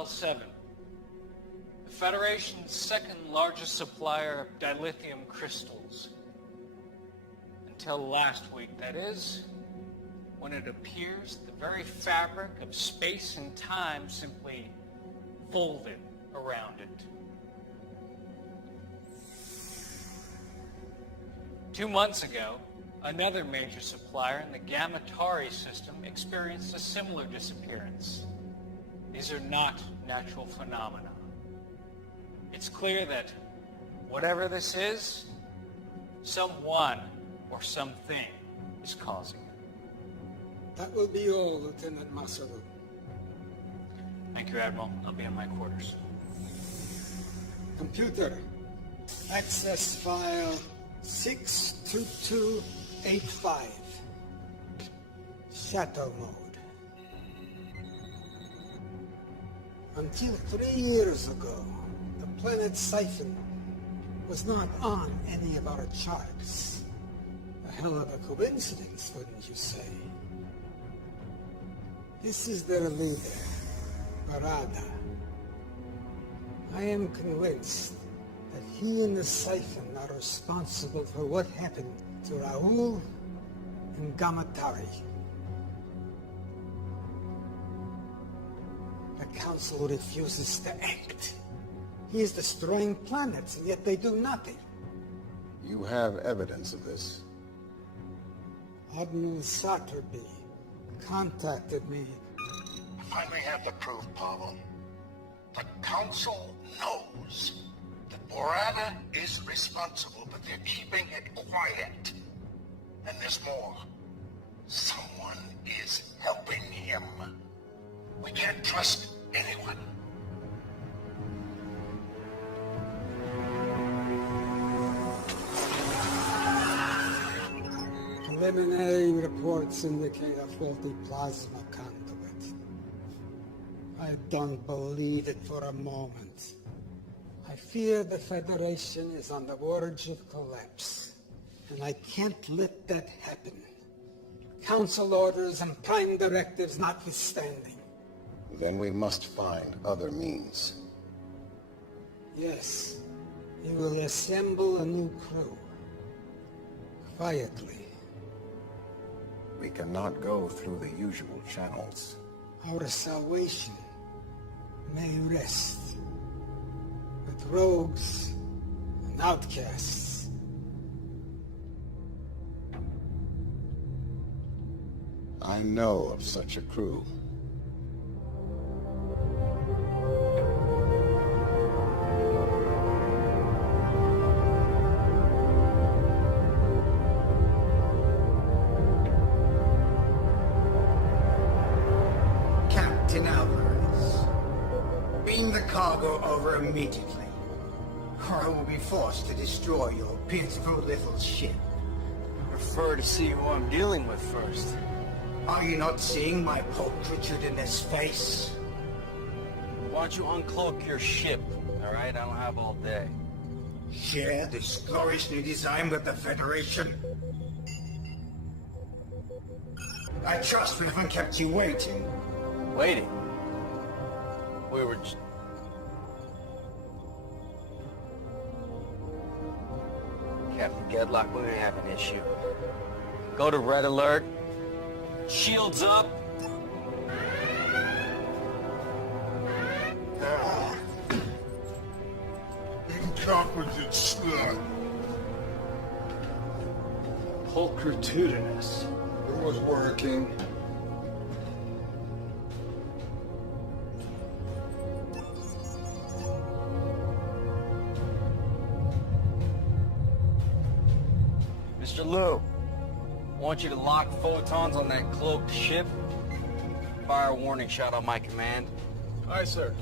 L7, the Federation's second largest supplier of dilithium crystals. Until last week, that is, when it appears the very fabric of space and time simply folded around it. 2 months ago, another major supplier in the Gamma Tauri system experienced a similar disappearance. These are not natural phenomena. It's clear that whatever this is, someone or something is causing it. That will be all, Lieutenant Masaru. Thank you, Admiral. I'll be in my quarters. Computer, access file 62285. Shadow mode. Until 3 years ago, the planet Siphon was not on any of our charts. A hell of a coincidence, wouldn't you say? This is their leader, Barada. I am convinced that he and the Siphon are responsible for what happened to Raoul and Gamma Tauri. The Council refuses to act. He is destroying planets, and yet they do nothing. You have evidence of this? Admiral Satterby contacted me. Finally have the proof, Pavel. The Council knows that Borada is responsible, but they're keeping it quiet. And there's more. Someone is helping him. We can't trust anyone. Preliminary reports indicate a faulty plasma conduit. I don't believe it for a moment. I fear the Federation is on the verge of collapse, and I can't let that happen. Council orders and prime directives notwithstanding. Then we must find other means. Yes, we will assemble a new crew. Quietly. We cannot go through the usual channels. Our salvation may rest with rogues and outcasts. I know of such a crew. Captain Alvarez, beam the cargo over immediately, or I will be forced to destroy your pitiful little ship. I prefer to see who I'm dealing with first. Are you not seeing my pulchritudinous face? Why don't you uncloak your ship, alright? I don't have all day. Share this glorious new design with the Federation? I trust we haven't kept you waiting. Waiting? We were just... Captain Gedlock, we're gonna have an issue. Go to red alert. Shields up. Incompetent slut. Pulchritudinous. It was working. Mr. Liu, I want you to lock photons on that cloaked ship. Fire warning shot on my command. Aye, sir.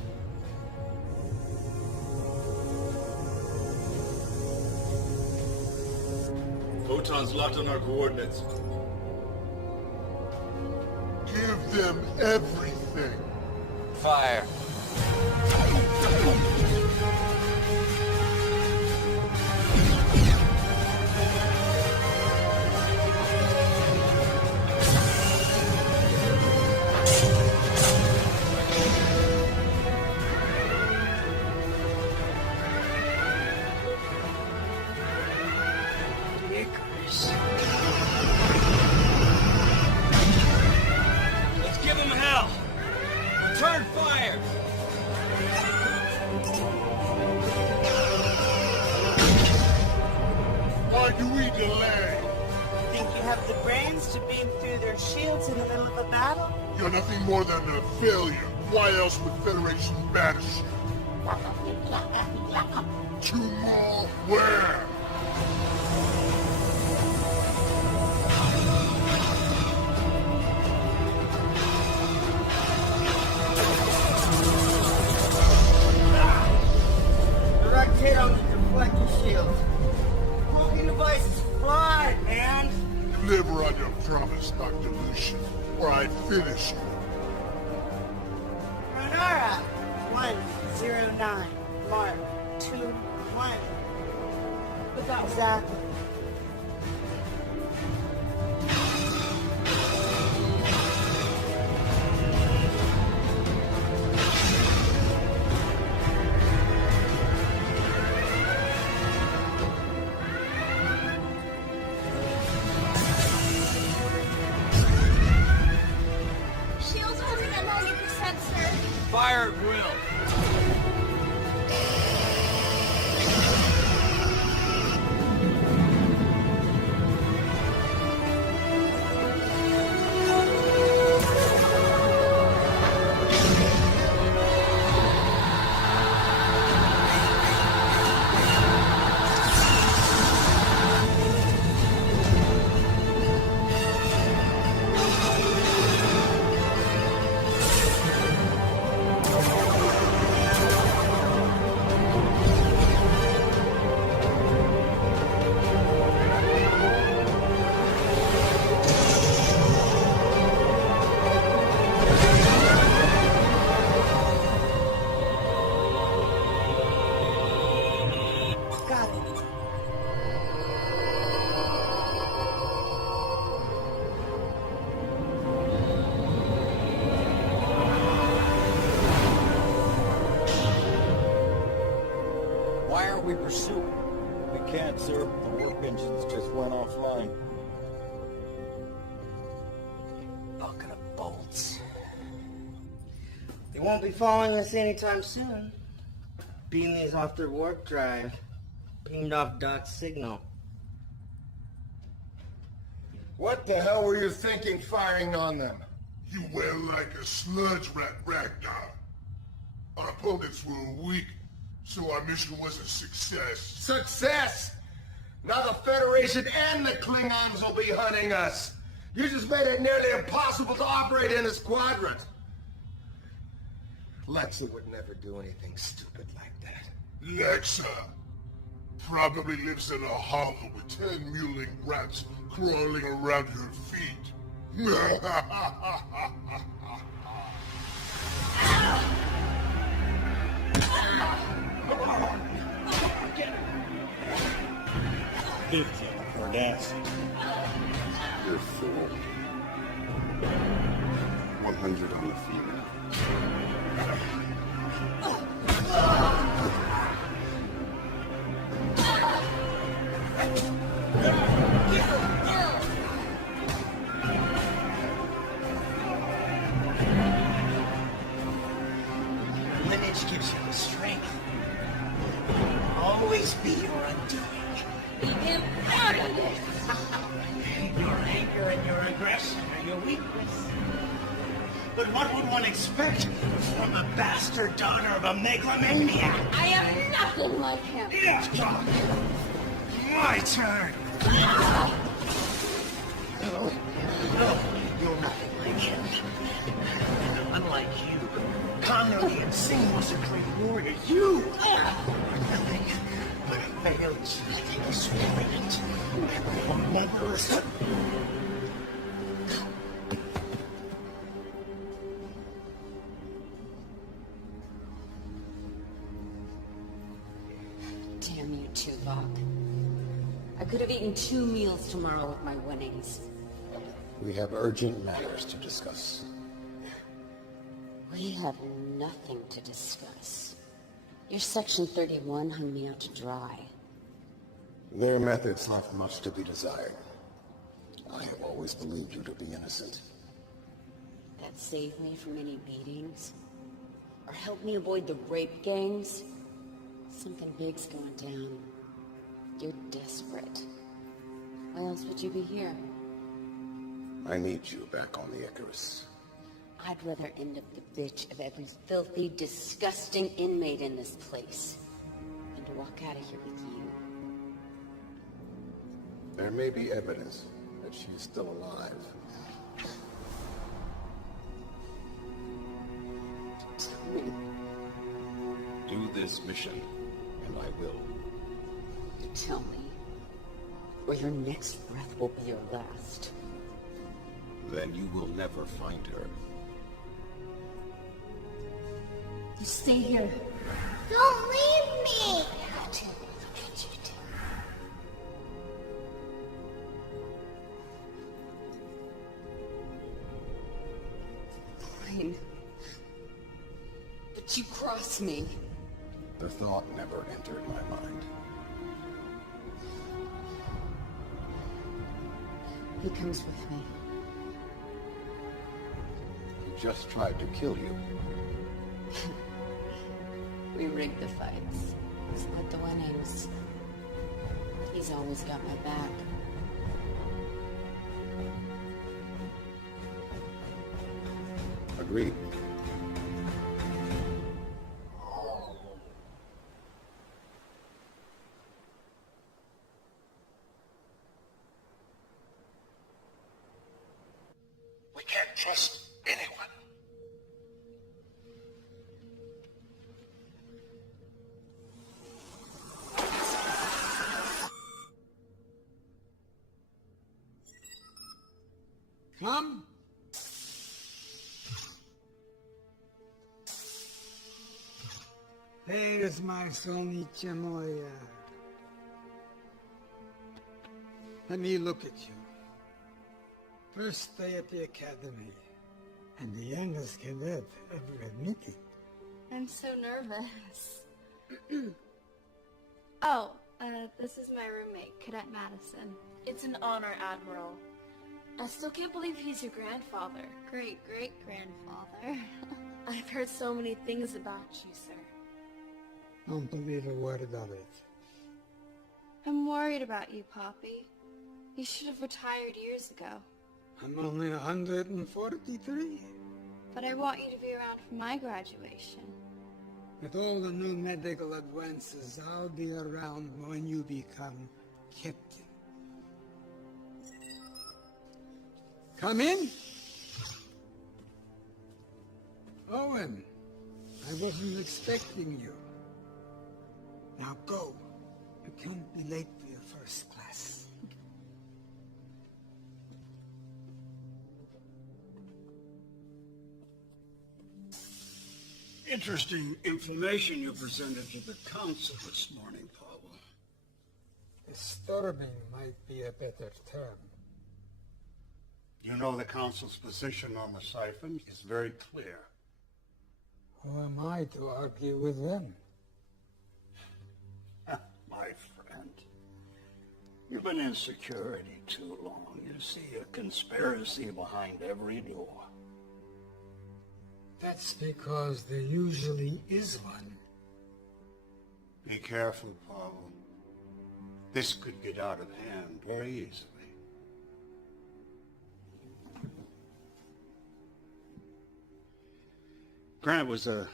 Photons locked on our coordinates. Give them everything. Fire. fighters. Let's give them hell. Return fire. Why do we delay? Think you have the brains to beam through their shields in the middle of a battle? You're nothing more than a failure. Why else would Federation banish you? Two more? Where? The Rotato to deflect your shields. Cloaking device is fried, man! Deliver on your promise, Dr. Lucian, or I finish you. Renara, 109. Mark, 2-1. Exactly. Shields working at 90%, sir. Fire at will. Got it. Why aren't we pursuing? We can't, sir. The warp engines just went offline. Bucket of bolts. They won't be following us anytime soon. Beam these off their warp drive. Beamed off Doc's signal. What the hell were you thinking firing on them? You were like a sludge rat, Ragnar. Our opponents were weak, so our mission was a success. Success! Now the Federation and the Klingons will be hunting us. You just made it nearly impossible to operate in a quadrant. Lexa would never do anything stupid like that. Lexa probably lives in a hollow with 10 mewling rats crawling around her feet. Cardassian. You're a fool. 100 on the female. Lineage gives you the strength. Always be your undoing. Him out of this! Your anger and your aggression are your weakness. But what would one expect from a bastard daughter of a megalomaniac? I am nothing like him. Enough talk! My turn! No, you're nothing like him. Unlike you, Connor the Insane was a great warrior. You are nothing but a failed genetic experiment. A motherless. Damn you two, Locke. I could have eaten 2 meals tomorrow with my winnings. We have urgent matters to discuss. We have nothing to discuss. Your Section 31 hung me out to dry. Their methods left much to be desired. I have always believed you to be innocent. That saved me from any beatings? Or helped me avoid the rape gangs? Something big's going down. You're desperate. Why else would you be here? I need you back on the Icarus. I'd rather end up the bitch of every filthy, disgusting inmate in this place than to walk out of here with you. There may be evidence that she's still alive. Tell me. Do this mission, and I will. Tell me. Or your next breath will be your last. Then you will never find her. You stay here. Don't leave me! How to look at you do. Fine. But you cross me. The thought never entered my mind. He comes with me. He just tried to kill you. We rigged the fights. Split the winnings. He's always got my back. Agreed. We can't trust anyone. Come. There's my Sonicha Moya. Let me look at you. First day at the academy, and the youngest cadet ever admitted. I'm so nervous. This is my roommate, Cadet Madison. It's an honor, Admiral. I still can't believe he's your grandfather. Great-great-grandfather. I've heard so many things about you, sir. Don't believe a word of it. I'm worried about you, Poppy. You should have retired years ago. I'm only 143. But I want you to be around for my graduation. With all the new medical advances, I'll be around when you become captain. Come in. Owen, I wasn't expecting you. Now go. You can't be late for your first class. Interesting information you presented to the council this morning, Pavel. Disturbing might be a better term. You know the council's position on the siphon is very clear. Who am I to argue with them? My friend, you've been in security too long. You see a conspiracy behind every door. That's because there usually is one. Be careful, Pavel. This could get out of hand very easily. Grant was a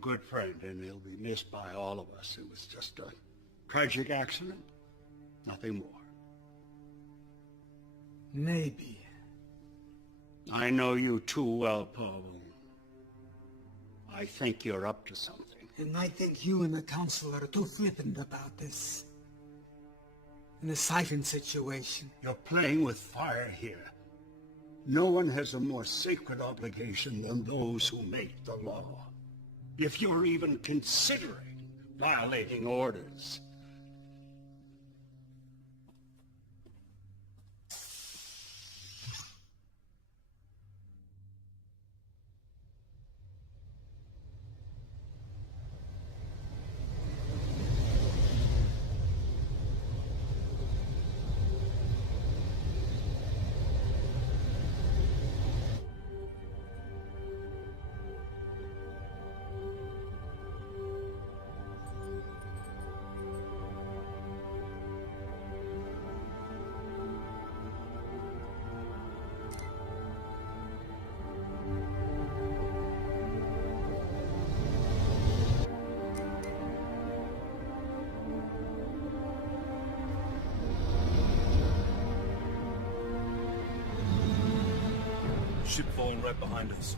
good friend, and he'll be missed by all of us. It was just a tragic accident, nothing more. Maybe. I know you too well, Pavel. I think you're up to something. And I think you and the council are too flippant about this. In a siphon situation. You're playing with fire here. No one has a more sacred obligation than those who make the law. If you're even considering violating orders, ship following right behind us.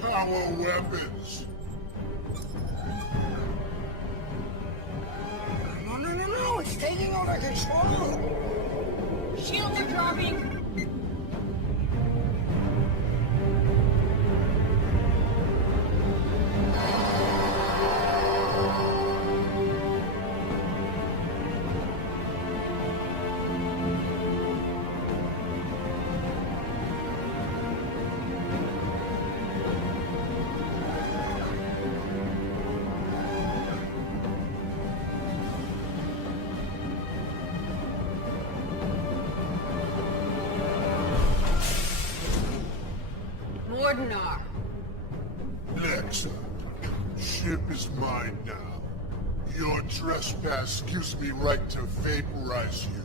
Power weapons! No, it's taking over control! Shields are dropping! Mordenar. Nexa, ship is mine now. Your trespass gives me right to vaporize you.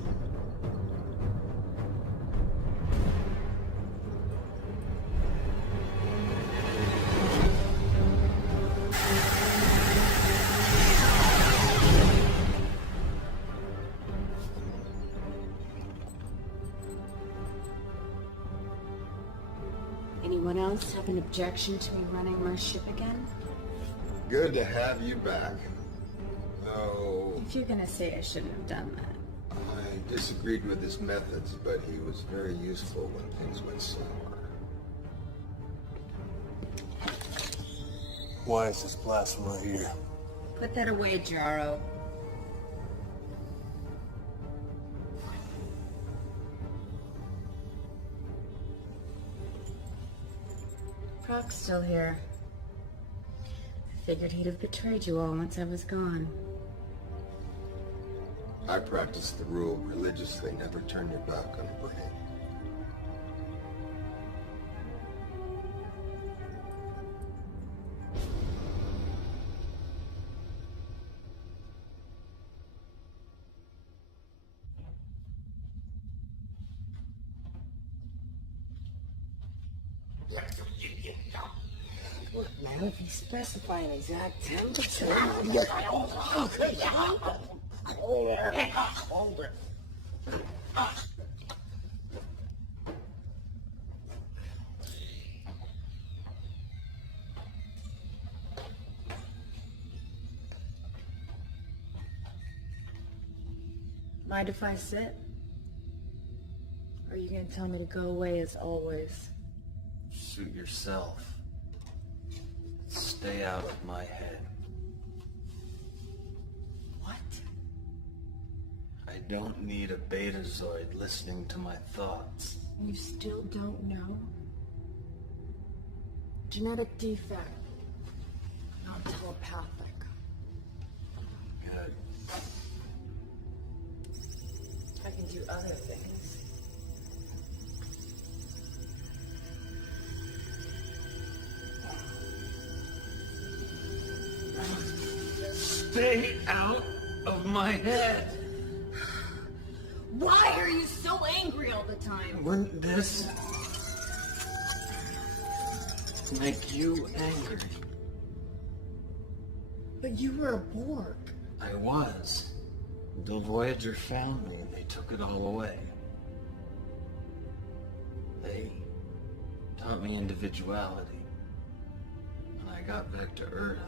Anyone else have an objection to me running my ship again? Good to have you back. Though If you're gonna say I shouldn't have done that. I disagreed with his methods, but he was very useful when things went sour. Why is this blasphemy here? Put that away, Jaro. Proc's still here. I figured he'd have betrayed you all once I was gone. I practice the rule religiously, never turn your back on a brave. Look, man, if you specify an exact temperature... Hold it. Mind if I sit? Or are you gonna tell me to go away as always? Suit yourself. Stay out of my head. What? I don't need a Betazoid listening to my thoughts. You still don't know? Genetic defect. Not telepathic. Good. I can do other things. Stay out of my head. Why are you so angry all the time? Wouldn't this make you angry? But you were a Borg. I was. Until Voyager found me and they took it all away. They taught me individuality. When I got back to Earth,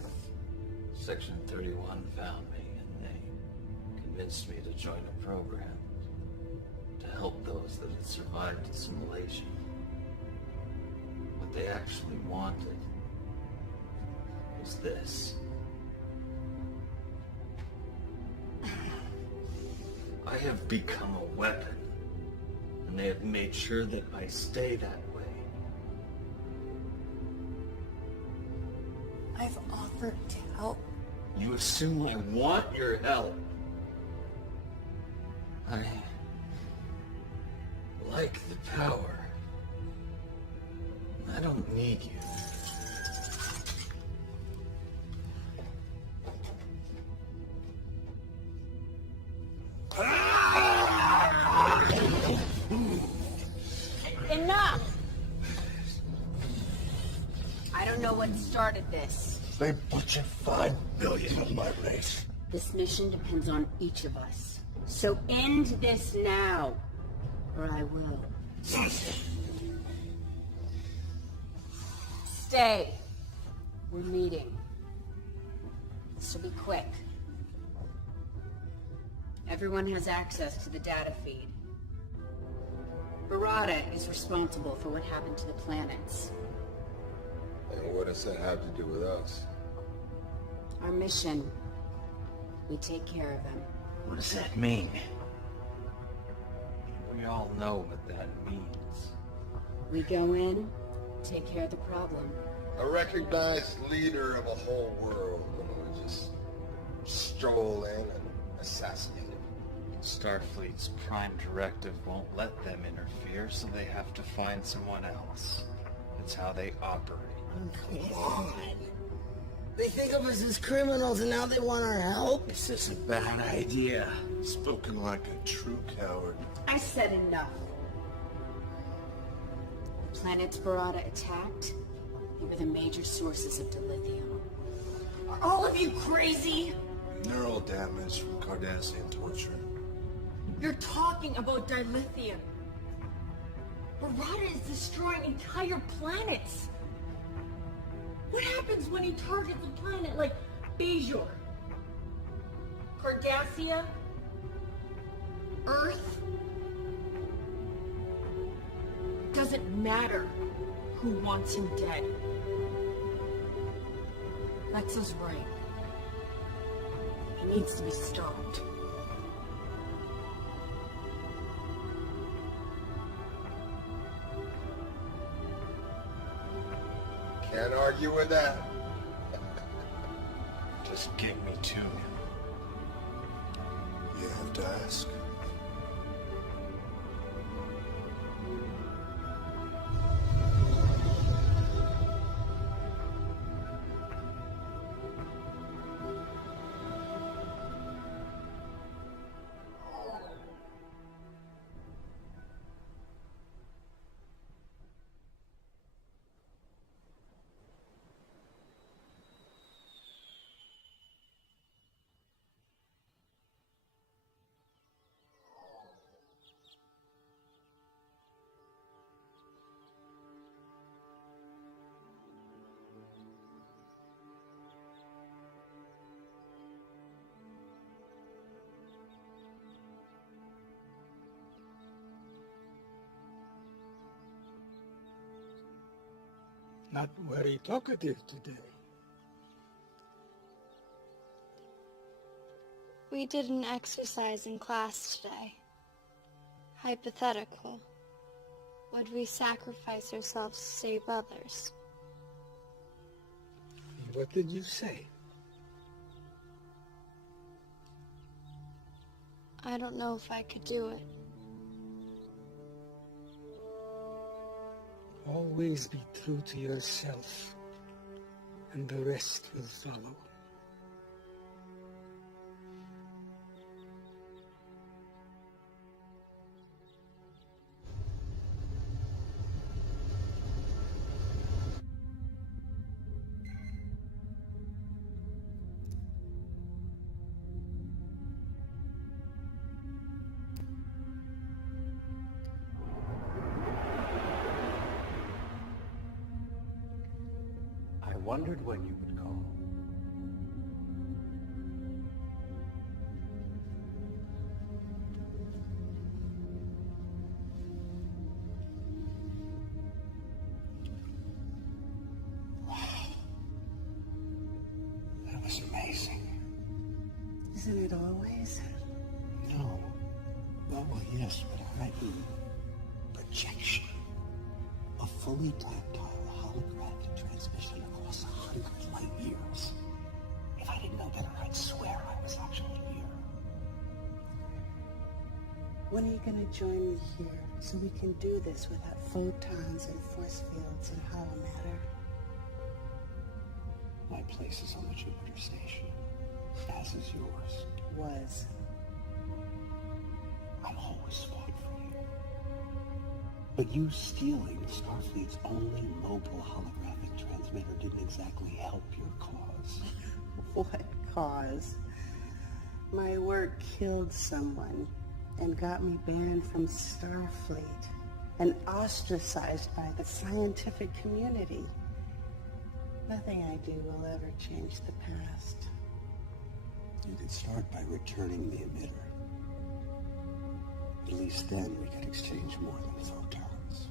Section 31 found me and they convinced me to join a program to help those that had survived assimilation. What they actually wanted was this. I have become a weapon, and they have made sure that I stay that way. I've offered to help. You assume I want your help. I like the power. I don't need you. Enough! know what started this. They butchered 5 billion of my race. This mission depends on each of us. So end this now, or I will. Stay. We're meeting. This will be quick. Everyone has access to the data feed. Barada is responsible for what happened to the planets. And what does that have to do with us? Our mission. We take care of him. What does that mean? We all know what that means. We go in, take care of the problem. A recognized leader of a whole world, and we just stroll in and assassinate him. Starfleet's prime directive won't let them interfere, so they have to find someone else. It's how they operate. Come on. They think of us as criminals and now they want our help? This is a bad idea. Spoken like a true coward. I said enough. The planets Barada attacked, they were the major sources of dilithium. Are all of you crazy? Neural damage from Cardassian torture. You're talking about dilithium. Barada is destroying entire planets. What happens when he targets a planet like Bajor? Cardassia? Earth? Doesn't matter who wants him dead. Lexa's right. He needs to be stopped. Can't argue with that. Just get me to him. You have to ask. Not very talkative today. We did an exercise in class today. Hypothetical. Would we sacrifice ourselves to save others? What did you say? I don't know if I could do it. Always be true to yourself, and the rest will follow. I wondered when you would call. Wow. That was amazing. Isn't it always? No. Well, yes, but I mean projection. A fully tactile holographic transmission across 100 light years. If I didn't know better, I'd swear I was actually here. When are you going to join me here so we can do this without photons and force fields and hollow matter? My place is on the Jupiter station, as is yours. Was. I've always fought for you. But you stealing Starfleet's only mobile holographic transmitter didn't exactly help your cause. What cause? My work killed someone and got me banned from Starfleet and ostracized by the scientific community. Nothing I do will ever change the past. You could start by returning the emitter. At least then we could exchange more than photons.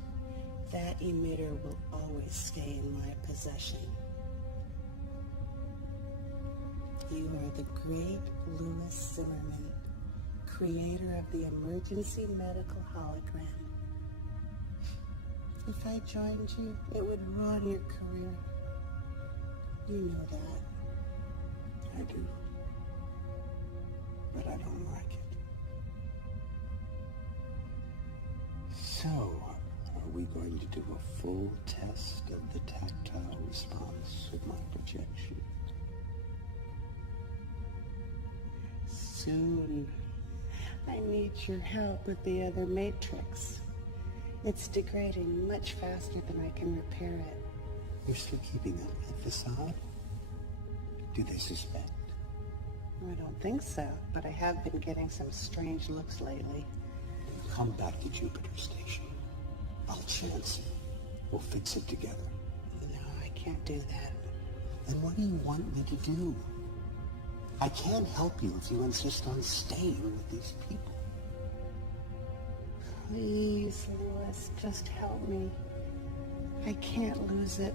That emitter will always stay in my possession. You are the great Louis Zimmerman, creator of the emergency medical hologram. If I joined you, it would ruin your career. You know that. I do. But I don't like it. So, are we going to do a full test of the tactile response of my projection? Soon. I need your help with the other matrix. It's degrading much faster than I can repair it. You're still keeping up that facade? Do they suspect? I don't think so, but I have been getting some strange looks lately. Come back to Jupiter Station. I'll chance it. We'll fix it together. No, I can't do that. Then what do you want me to do? I can't help you if you insist on staying with these people. Please, Louis, just help me. I can't lose it.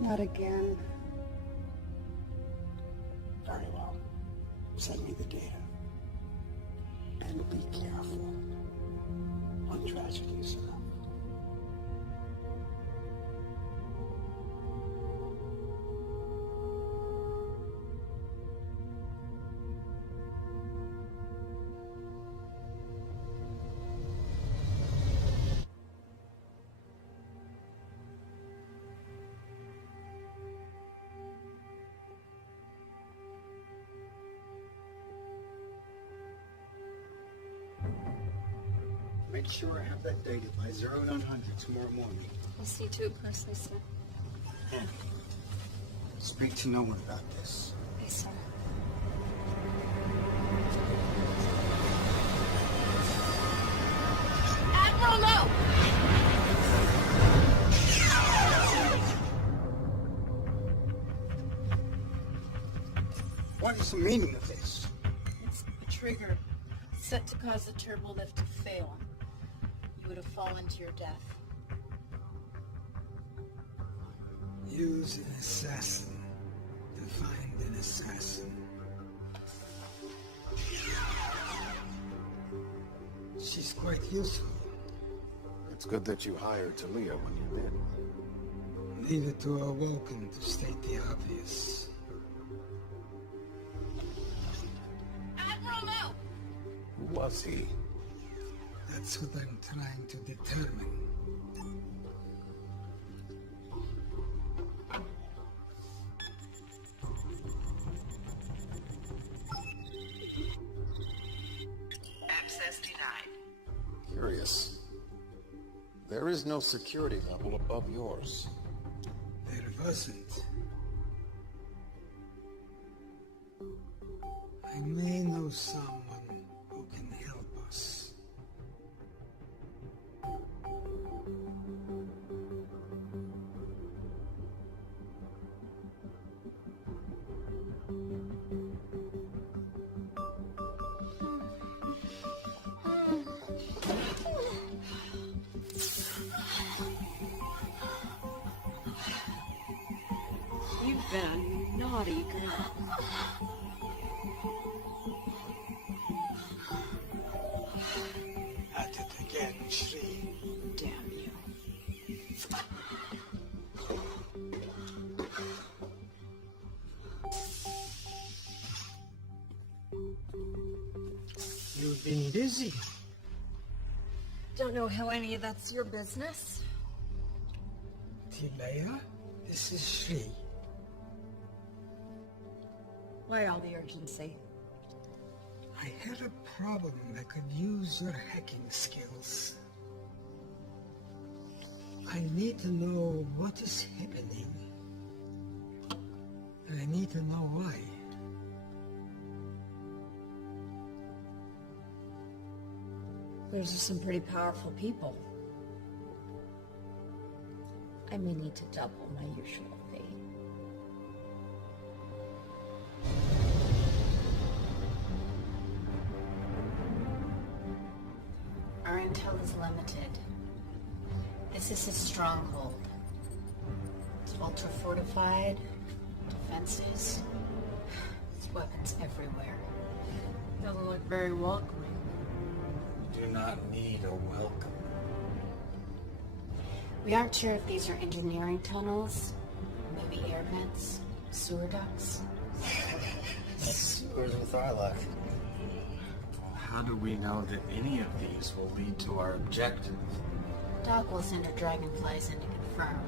Not again. Very well. Send me the data. And be careful. One tragedy is enough. Make sure I have that data by 0900 tomorrow morning. I'll see you to it precisely, sir. Speak to no one about this. Yes, sir. Admiral, no! What is the meaning of this? It's a trigger set to cause the turbo lift to fail. You would have fallen to your death. Use an assassin to find an assassin. She's quite useful. It's good that you hired Talia when you did. Leave it to Awoken to state the obvious. Admiral, no! Who was he? That's what I'm trying to determine. Access denied. Curious. There is no security level above yours. There wasn't. I may know someone who can help us. You've been a naughty girl. At it again, Shri. Damn you. You've been busy. Don't know how any of that's your business. Tilea, this is Shri. Why all the urgency? I had a problem that could use your hacking skills. I need to know what is happening. And I need to know why. Those are some pretty powerful people. I may need to double my usual fee. Our intel is limited. This is a stronghold. It's ultra-fortified, defenses, there's weapons everywhere. Doesn't look very welcoming. We do not need a welcome. We aren't sure if these are engineering tunnels, maybe air vents, sewer ducts. Sewers with our luck. How do we know that any of these will lead to our objective? Doc will send her dragonflies in to confirm.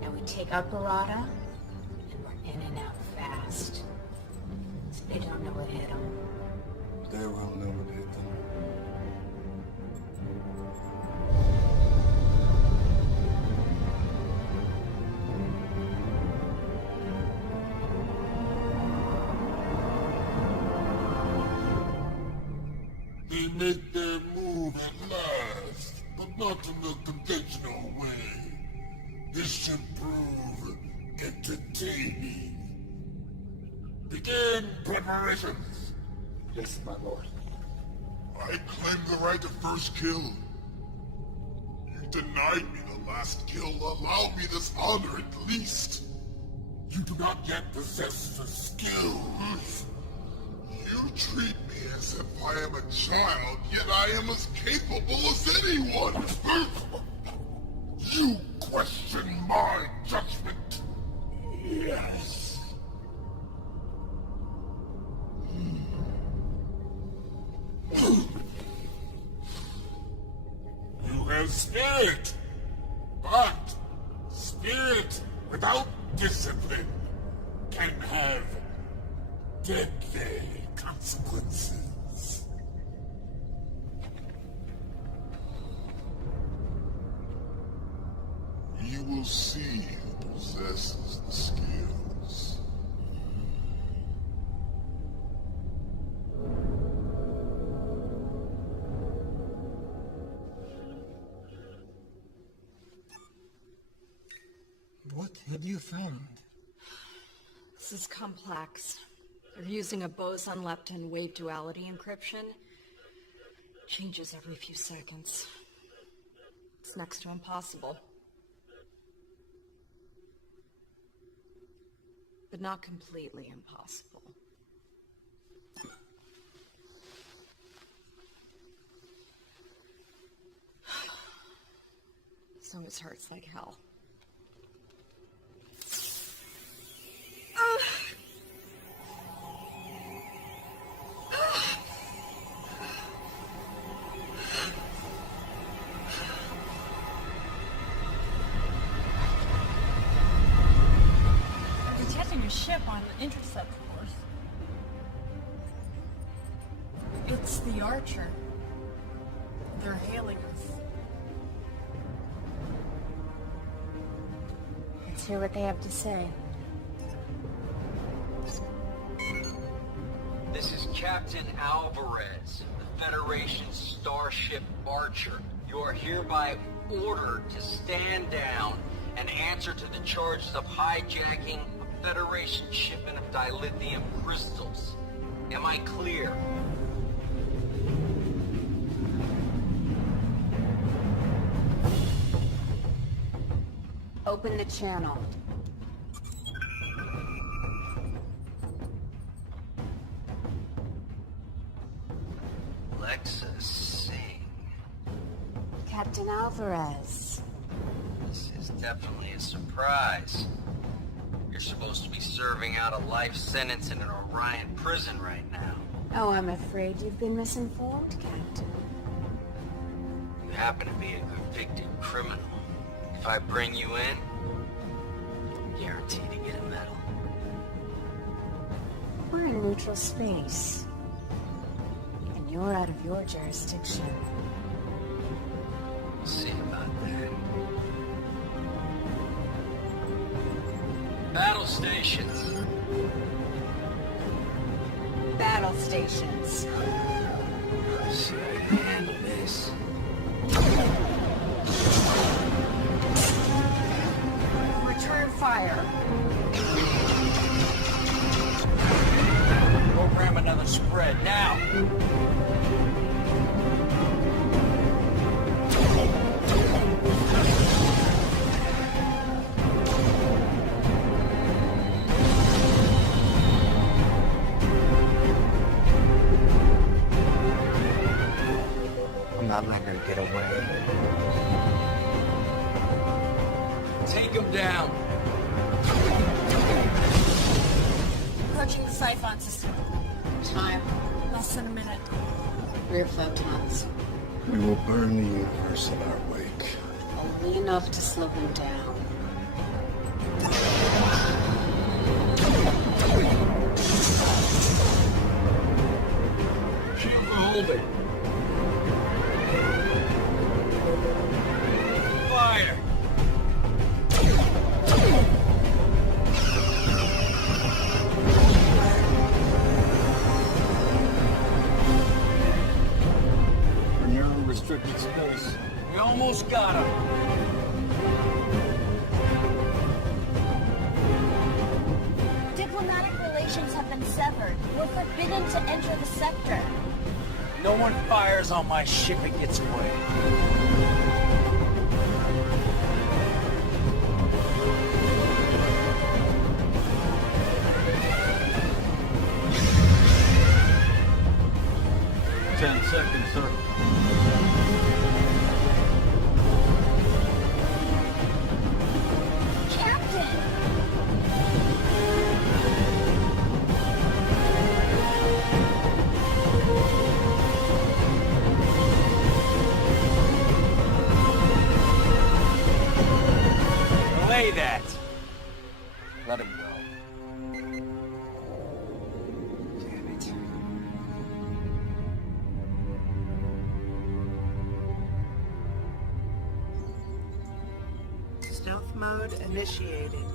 Now we take out Barada, and we're in and out fast. So they don't know what hit them. They will know what hit them. They make their move at last, but not in the conventional way. This should prove entertaining. Begin preparations. Yes, my lord. I claim the right of first kill. You denied me the last kill. Allow me this honor at least. You do not yet possess the skills. You treat me as if I am a child, yet I am as capable as anyone. You question my judgment. Yes. You have spirit, but spirit without discipline can have deadly consequences. You will see who possesses the skills. What have you found? This is complex. They're using a boson-lepton wave duality encryption. Changes every few seconds. It's next to impossible. But not completely impossible. This always hurts like hell. They're detecting a ship on the intercept course. It's the Archer. They're hailing us. Let's hear what they have to say. This is Captain Alvarez, the Federation's Starship Archer. You are hereby ordered to stand down and answer to the charges of hijacking a Federation shipment of dilithium crystals. Am I clear? Open the channel. Lexus Singh. Captain Alvarez. This is definitely a surprise. You're supposed to be serving out a life sentence in an Orion prison right now. Oh, I'm afraid you've been misinformed, Captain. You happen to be a convicted criminal. If I bring you in, I'm guaranteed to get a medal. We're in neutral space. And you're out of your jurisdiction. We'll see about that. stations. Battle stations. See how you can handle this. Return fire. Program another spread now. I'm not letting her get away. Take him down. Approaching the Siphon system. Time. Less than a minute. Rear photons. We will burn the universe in our wake. Only enough to slow them down. Shield holding. Fire. We're near unrestricted space. We almost got him. Diplomatic relations have been severed. We're forbidden to enter the sector. No one fires on my ship and gets away. Seconds, sir. Captain! Delay that. Let him go. Damn it. Stealth mode initiated.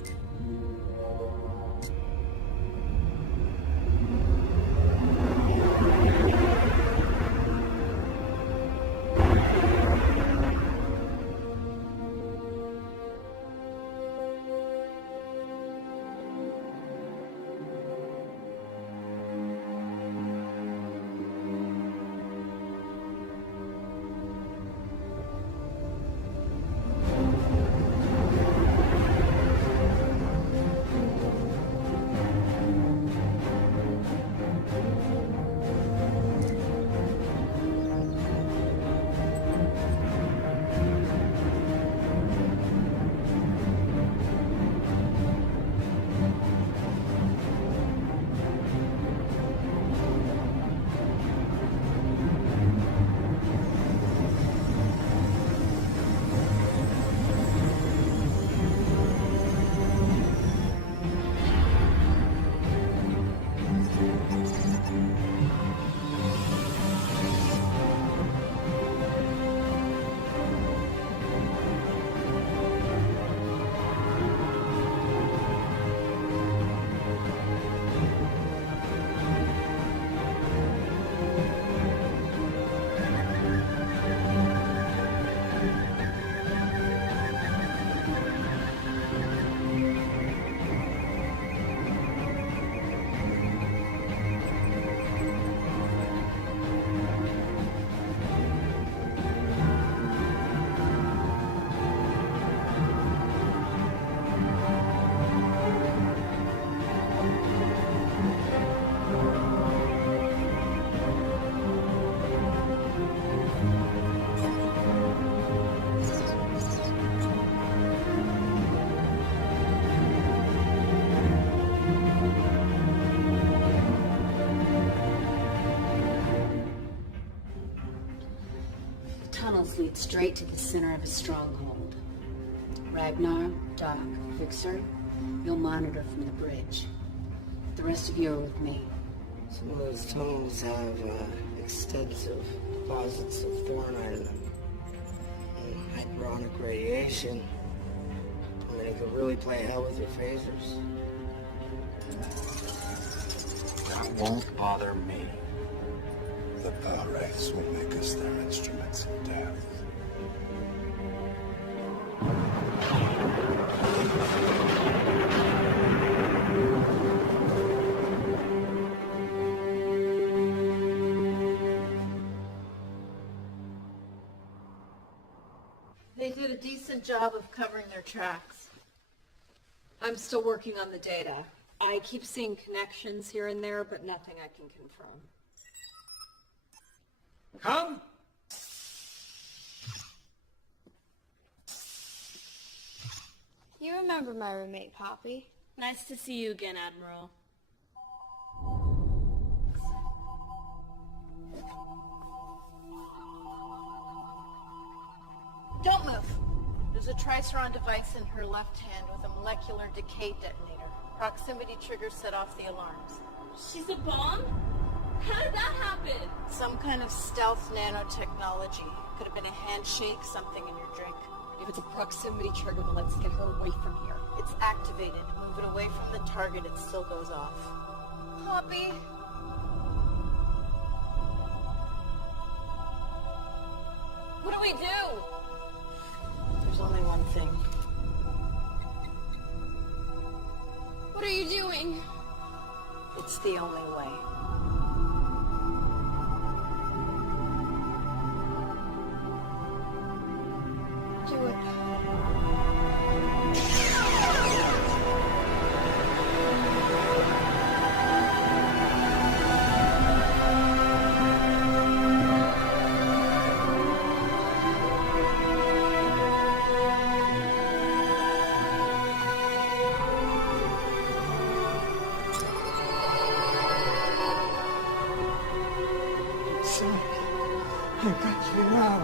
Tunnels lead straight to the center of a stronghold. Ragnar, Doc, Fixer, you'll monitor from the bridge. The rest of you are with me. Some of those tunnels have extensive deposits of thornite in them. And hyperonic radiation. I mean, it could really play hell with your phasers. That won't bother me. The power wraiths will make us their instruments of death. They did a decent job of covering their tracks. I'm still working on the data. I keep seeing connections here and there, but nothing I can confirm. Come. You remember my roommate, Poppy. Nice to see you again, Admiral. Don't move. There's a Triceron device in her left hand with a molecular decay detonator. Proximity triggers set off the alarms. She's a bomb? How did that happen? Some kind of stealth nanotechnology. Could have been a handshake, something in your drink. If it's a proximity trigger, then let's get her away from here. It's activated. Move it away from the target, it still goes off. Poppy. What do we do? There's only one thing. What are you doing? It's the only way. Do it. Son, I got you now.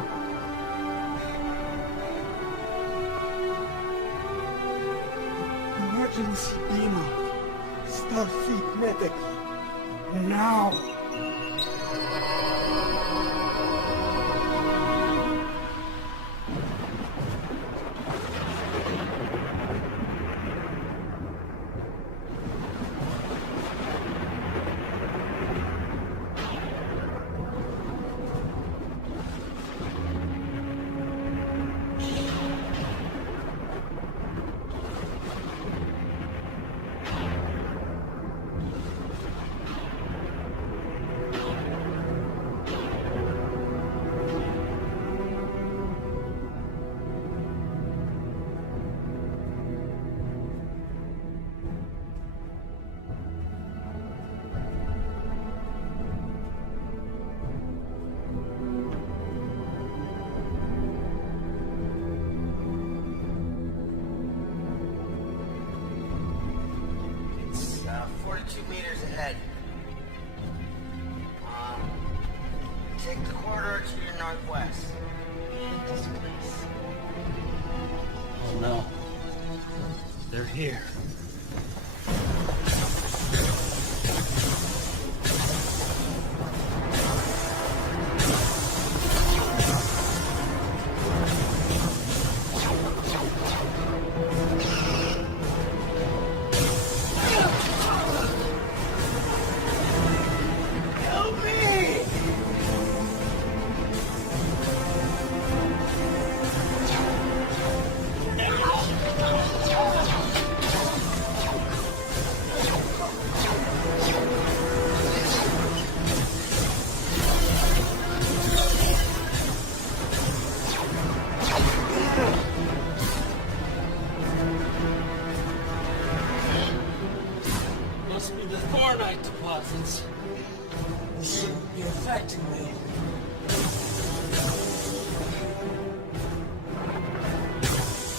Emergency beam up. Starfleet Medical. Now! It's 42 meters ahead. Take the corridor to your northwest. This place. Oh no. They're here. Help me! Must be the Thornite deposits. This shouldn't be affecting me.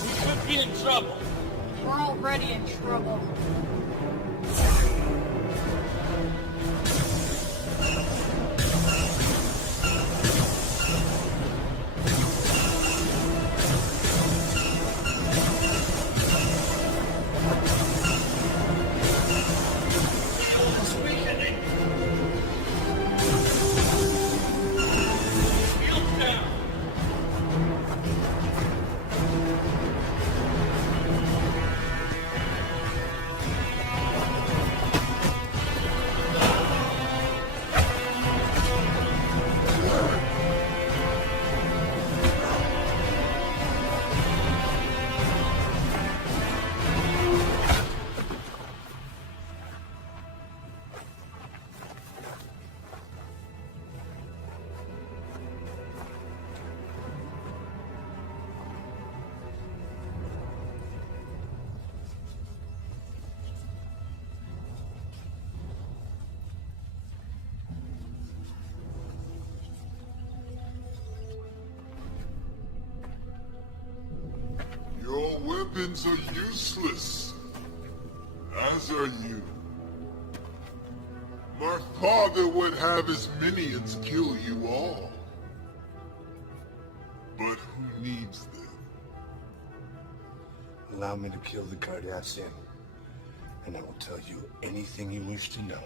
We could be in trouble. We're already in trouble. It's weakening. Shields down. humans are useless, as are you. My father would have his minions kill you all. But who needs them? Allow me to kill the Cardassian, and I will tell you anything you wish to know.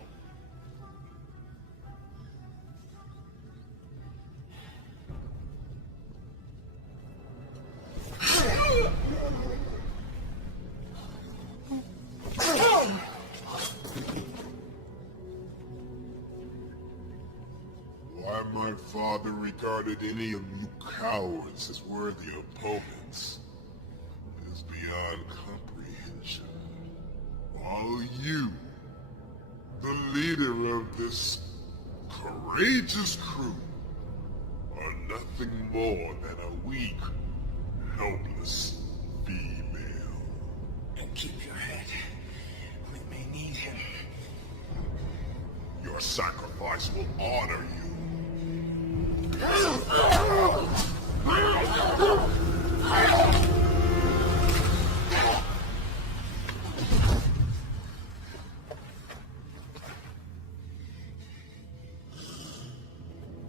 Why my father regarded any of you cowards as worthy opponents is beyond comprehension. While you, the leader of this courageous crew, are nothing more than a weak, helpless female. And keep your head. We may need him. Your sacrifice will honor you.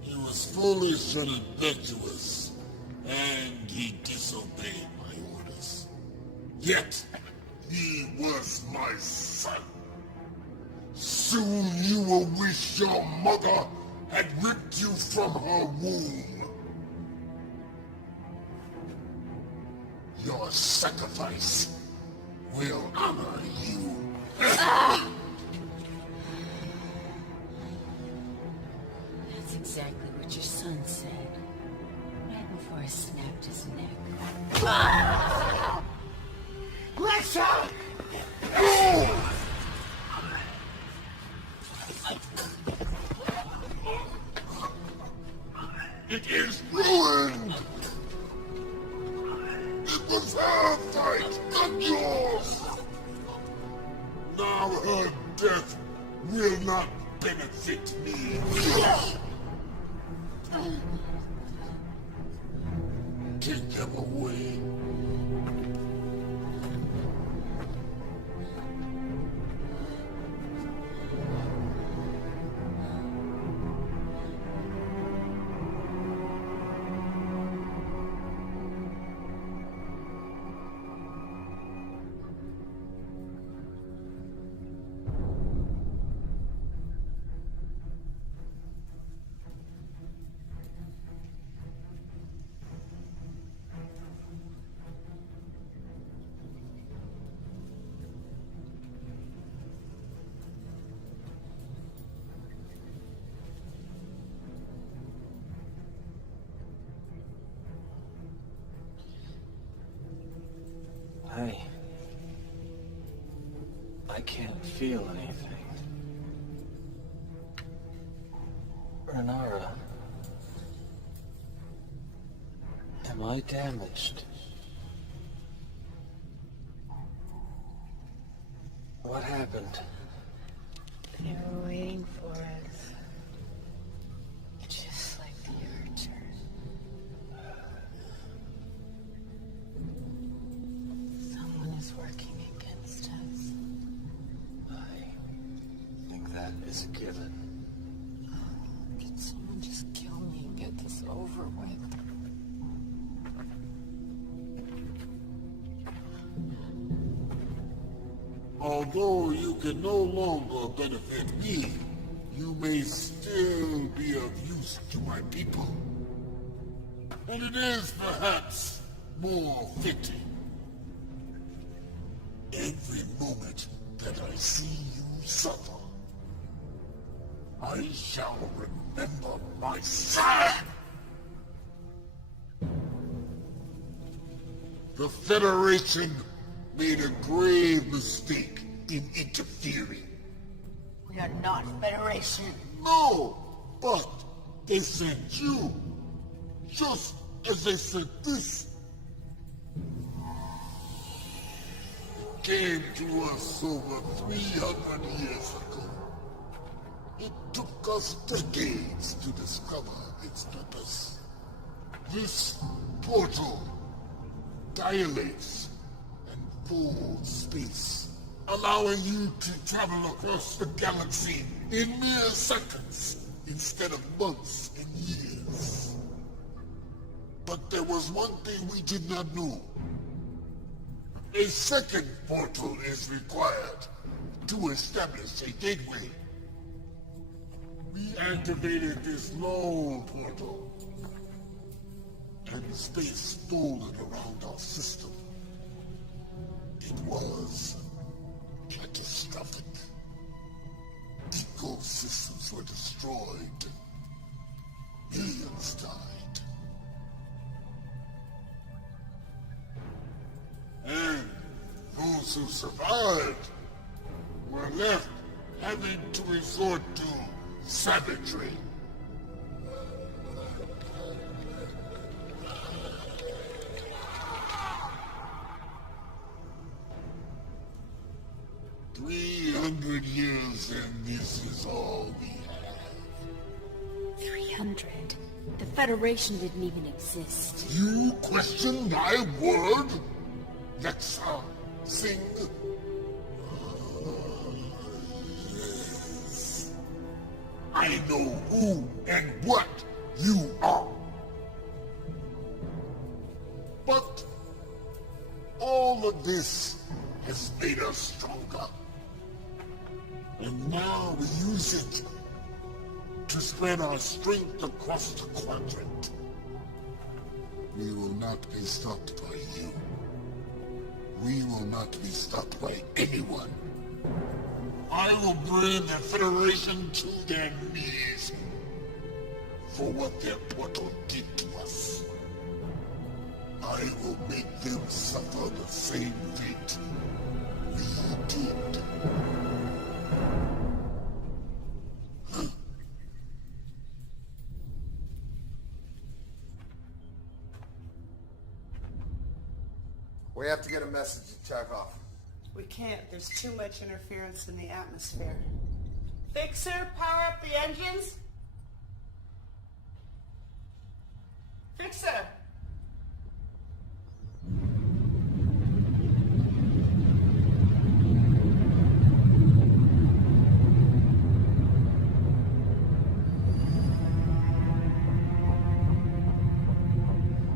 He was foolish and impetuous, and he disobeyed my orders. Yet, he was my son. Soon you will wish your mother had ripped you from her womb. Your sacrifice will honor you. That's exactly what your son said. Right before I snapped his neck. Lexa! It is ruined! It was her fight, not yours! Now her death will not benefit me. Take them away. I can't feel anything. Renara, am I damaged? What happened? They were waiting for us. Just like the Archer. Someone is working against us. I think that is a given. Can someone just kill me and get this over with? Although you can no longer benefit me, you may still be of use to my people. And it is perhaps more fitting. Every moment that I see you suffer, I shall remember my son! The Federation made a grave mistake in interfering. We are not Federation. No, but they sent you, just as they sent this. It came to us over 300 years ago. It took us decades to discover its purpose. This portal dilates and full space, allowing you to travel across the galaxy in mere seconds instead of months and years. But there was one thing we did not know. A second portal is required to establish a gateway. We activated this lone portal, and space folded around our system. It was catastrophic. Ecosystems were destroyed. Millions died. And those who survived were left having to resort to savagery. "300 years and this is all we have." 300? The Federation didn't even exist. You question my word? That's Singh. Yes. I know who and what you are. But all of this has made us stronger. And now we use it to spread our strength across the quadrant. We will not be stopped by you. We will not be stopped by anyone. I will bring the Federation to their knees for what their portal did to us. I will make them suffer the same fate we did. We have to get a message to Tarkov. We can't. There's too much interference in the atmosphere. Fixer, power up the engines. Fixer!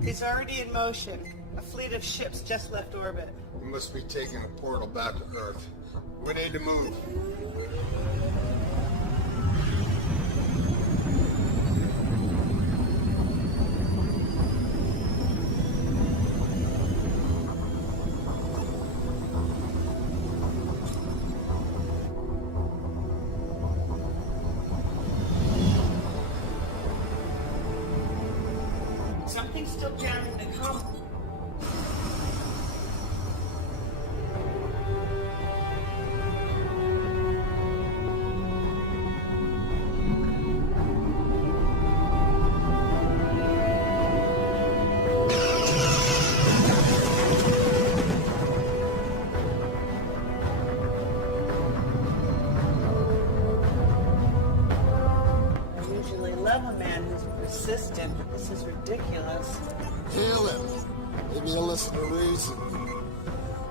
He's already in motion. A fleet of ships just left orbit. We must be taking a portal back to Earth. We need to move. Something's still jamming the comm. I usually love a man who's persistent, but this is ridiculous. Kill him. Maybe he'll listen to reason.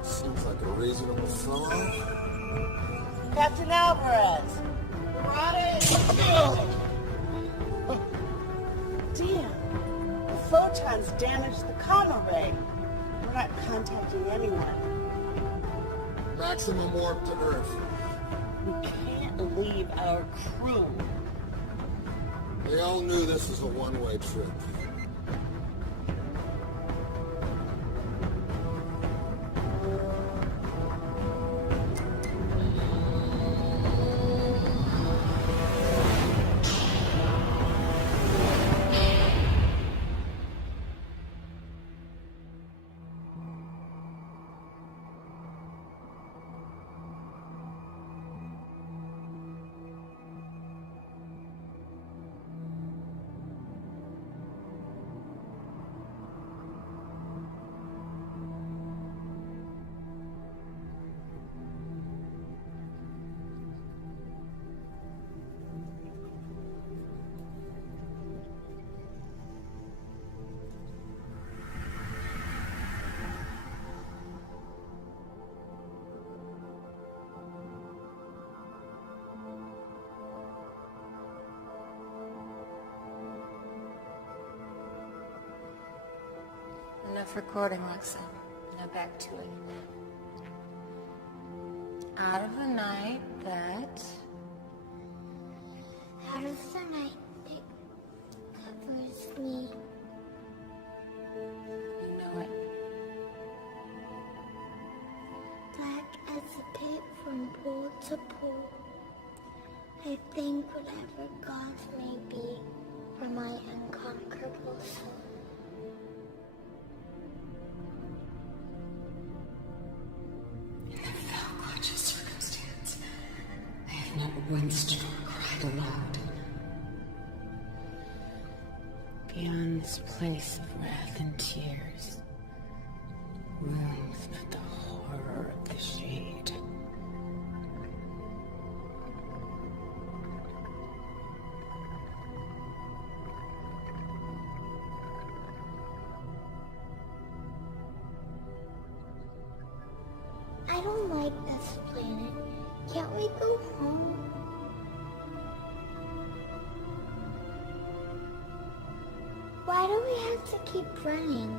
Seems like a reasonable fellow. Captain Alvarez! Damn! The photons damaged the comm array. We're not contacting anyone. Maximum warp to Earth. We can't leave our crew. They all knew this was a one-way trip. Enough recording, Roxanne. Now back to it. Out of the night that... Out of the night that covers me. You know it. Black as a pit from pool to pool. I think whatever gods may be for my unconquerable soul. In the fell clutch of circumstance, I have not once cried aloud. Beyond this place of wrath and tears, rooms but the horror of the shade. I don't like this planet. Can't we go home? Why do we have to keep running?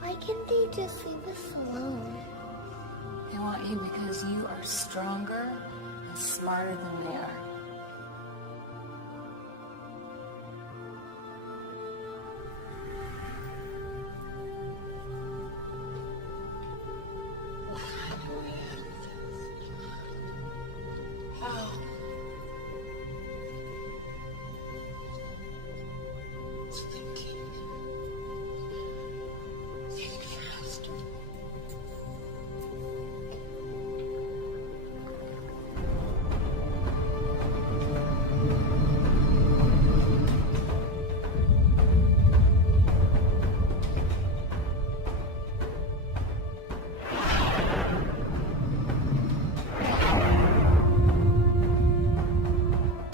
Why can't they just leave us alone? They want you because you are stronger and smarter than they are. How? Thinking. Think fast.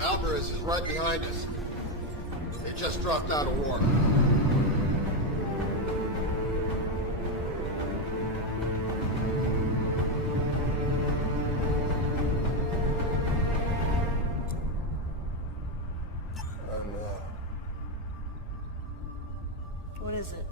Alvarez is right behind us. They just dropped out of war. What is it?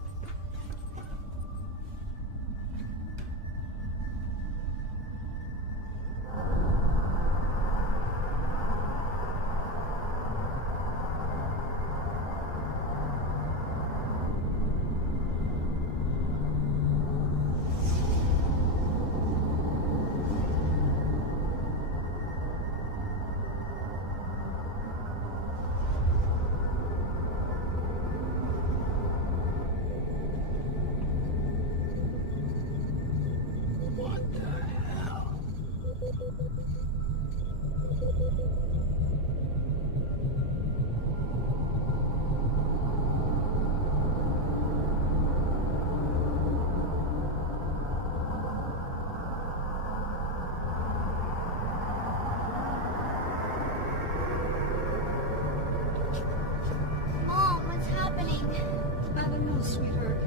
What the hell? Mom, what's happening? I don't know, sweetheart.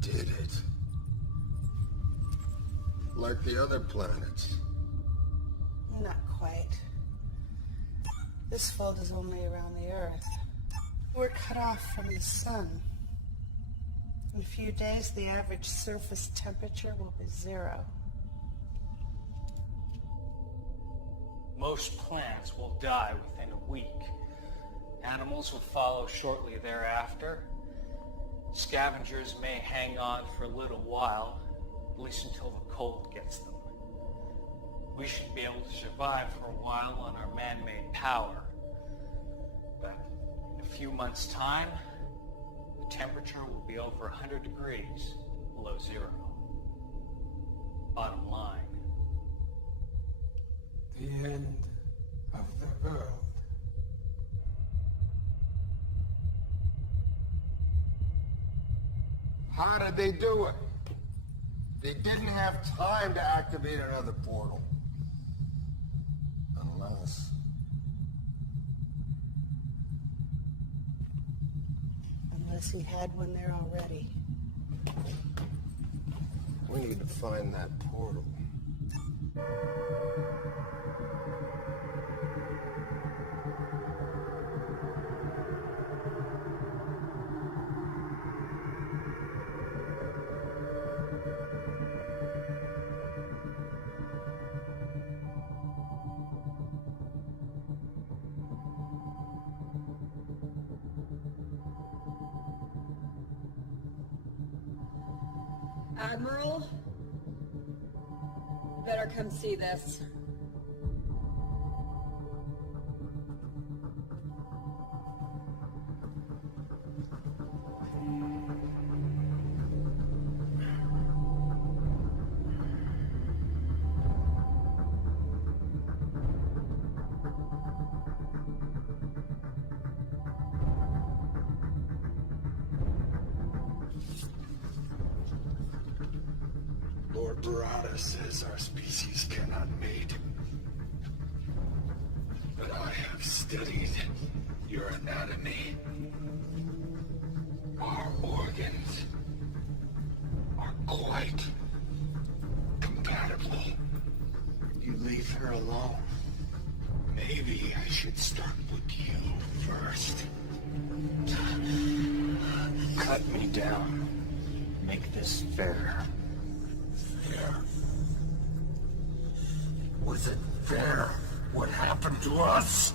Did it. Like the other planets. Not quite. This fold is only around the Earth. We're cut off from the sun. In a few days, the average surface temperature will be 0. Most plants will die within a week. Animals will follow shortly thereafter. Scavengers may hang on for a little while, at least until the cold gets them. We should be able to survive for a while on our man-made power. But in a few months' time, the temperature will be over 100 degrees below 0. The end of the world. How did they do it? They didn't have time to activate another portal. Unless he had one there already. We need to find that portal. Admiral? You better come see this. Lord Barada says our species cannot mate. But I have studied your anatomy. Our organs are quite compatible. You leave her alone. Maybe I should start with you first. Cut me down. Make this fair. Fair? Was it fair what happened to us?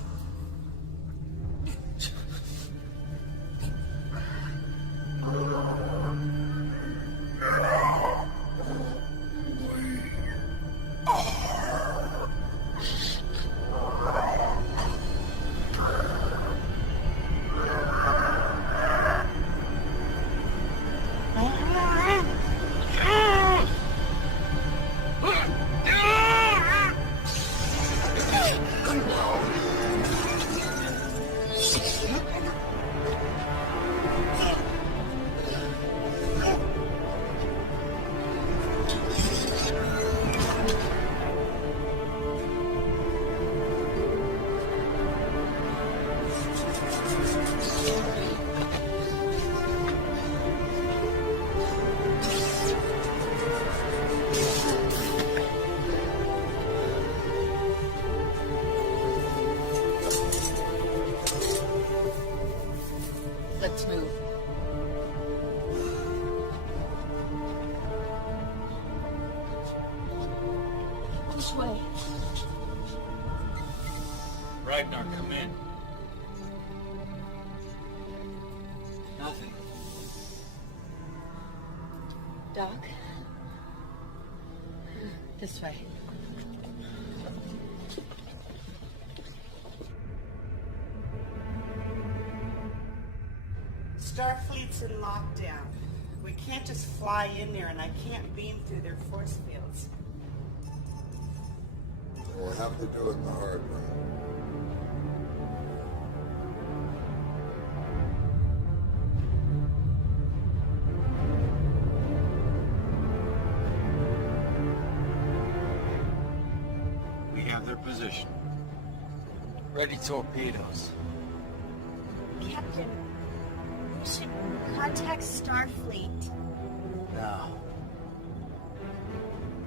Let's move. This way. Ragnar, come in. Nothing. Doc? This way. Starfleet's in lockdown. We can't just fly in there, and I can't beam through their force fields. We'll have to do it the hard way. We have their position. Ready torpedoes. Captain, we should contact Starfleet. No.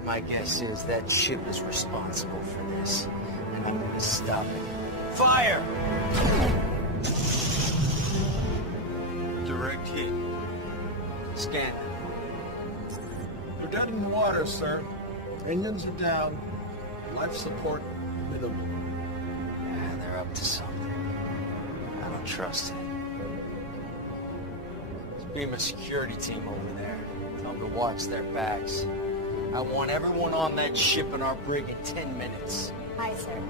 My guess is that ship is responsible for this, and I'm gonna stop it. Fire! Direct hit. Scan. We're dead in the water, sir. Engines are down. Life support minimal. Yeah, they're up to something. I don't trust it. Let's beam a security team over there. Tell them to watch their backs. I want everyone on that ship and our brig in 10 minutes. Aye, sir.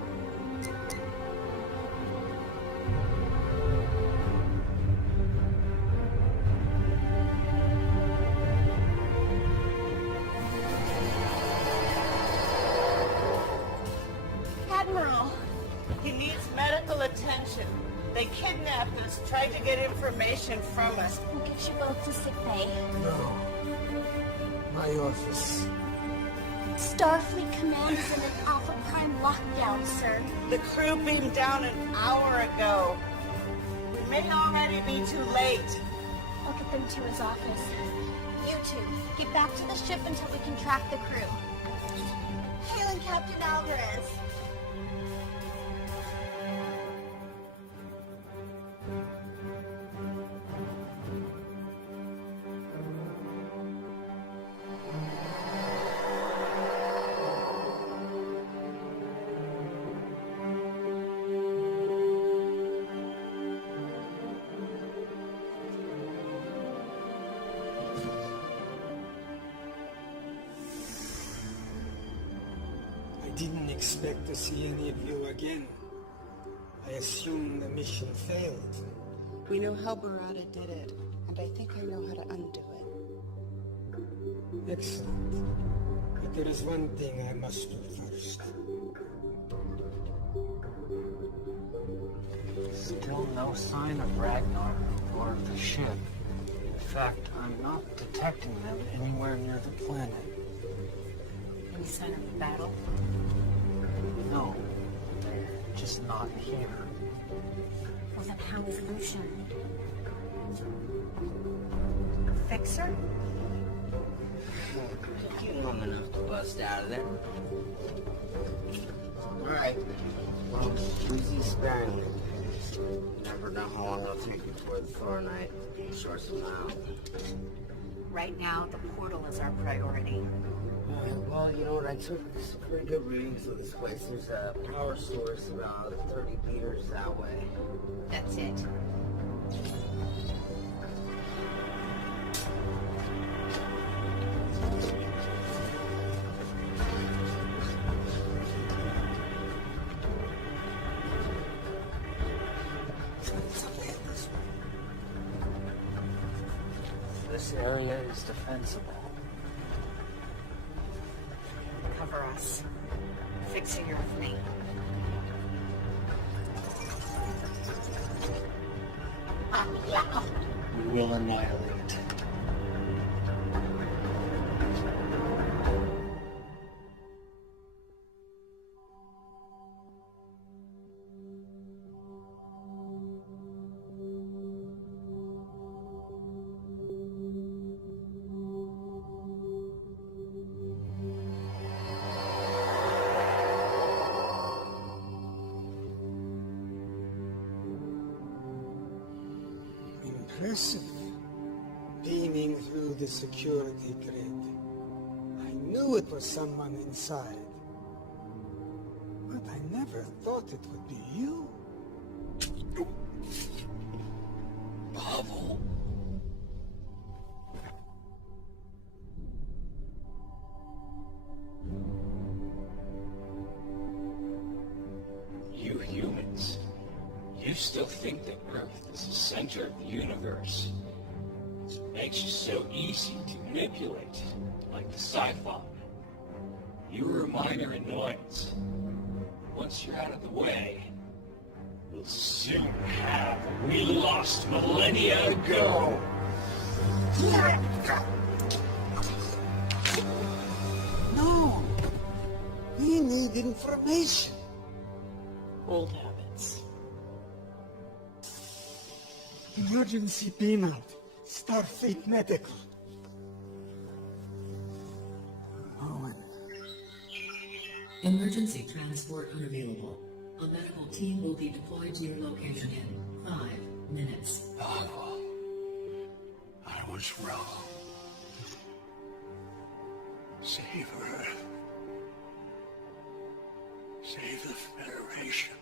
attention. They kidnapped us, tried to get information from us. We'll get you both to sick bay. No. My office. Starfleet Command is in an Alpha Prime lockdown, sir. The crew beamed down an hour ago. We may already be too late. I'll get them to his office. You two, get back to the ship until we can track the crew. Hailing Captain Alvarez. I didn't expect to see any of you again. I assumed the mission failed. We know how Barada did it, and I think I know how to undo it. Excellent. But there is one thing I must do first. Still no sign of Ragnar or the ship. In fact, I'm not detecting them anywhere near the planet. Any sign of a battle? No, they're just not here. Well, then how is Lucian? Fixer? Long enough to bust out of there. Alright. Well, use these sparingly. You never know how long it'll take before the far night sorts them out. Right now, the portal is our priority. Well, you know what? I took some pretty good readings of this place. There's a power source about 30 meters that way. That's it. This area is defensible. Cover us. Fixer, you're with me. We will annihilate it. Impressive. Beaming through the security grid. I knew it was someone inside. But I never thought it would be you. Pavel. You humans, you still think that Earth is the center of the universe. It makes you so easy to manipulate, like the Siphon. You were a minor annoyance. Once you're out of the way, we'll soon have what we lost millennia ago. No! We need information. Old habits. Emergency beam out. Starfleet Medical. Owen. Emergency transport unavailable. A medical team will be deployed to your location in 5 minutes. Pavel, I was wrong. Save Earth. Save the Federation.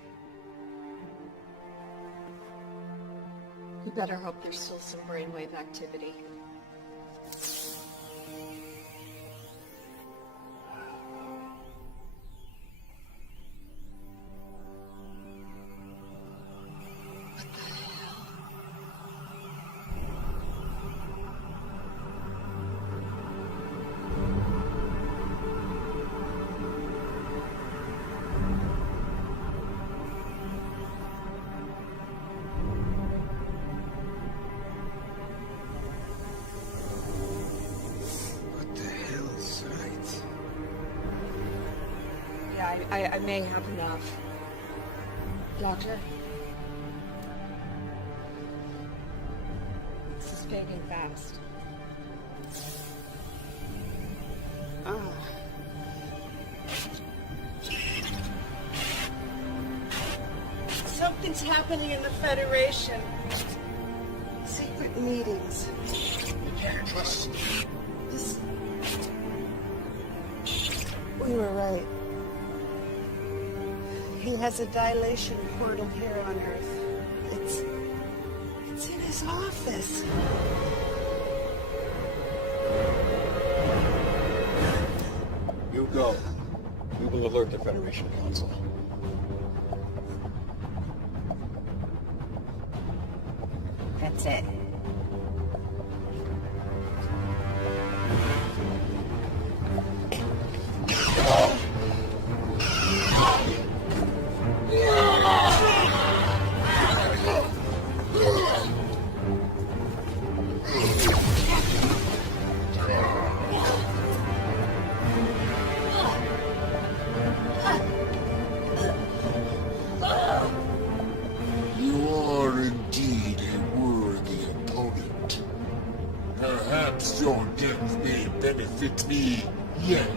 You better hope there's still some brainwave activity. I may have enough. Doctor? This is fading fast. Something's happening in the Federation. Secret meetings. You can't trust me. We were right. He has a dilation portal here on Earth. It's in his office. You go. We will alert the Federation Council. That's it. You are indeed a worthy opponent. Perhaps your death may benefit me yet.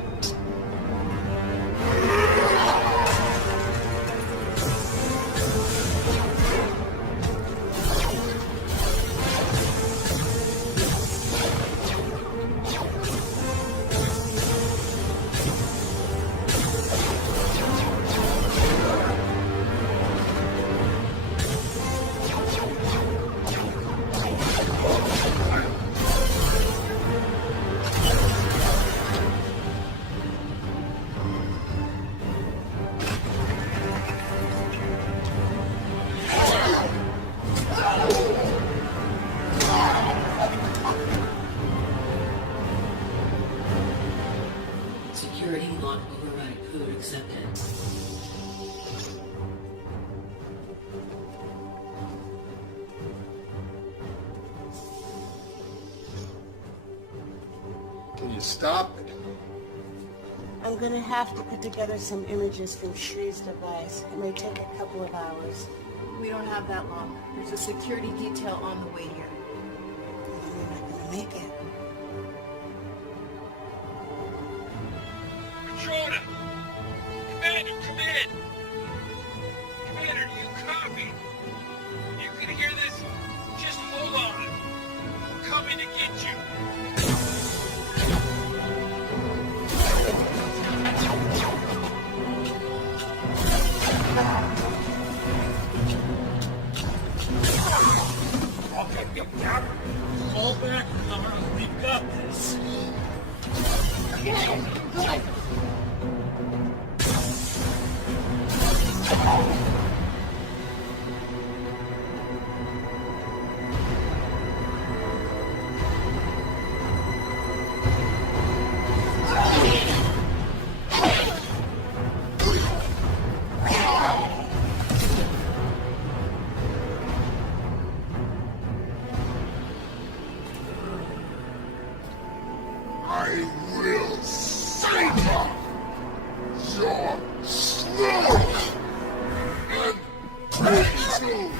Security lock override code accepted. Can you stop it? I'm gonna have to put together some images from Shree's device. It may take a couple of hours. We don't have that long. There's a security detail on the way here. We're not gonna make it. Jonah! Commander, come in! Commander, do you copy? You can hear this? Just hold on. We're coming to get you. Okay, get down. Fall back, Connor. We've got this. I will savor your slow and painful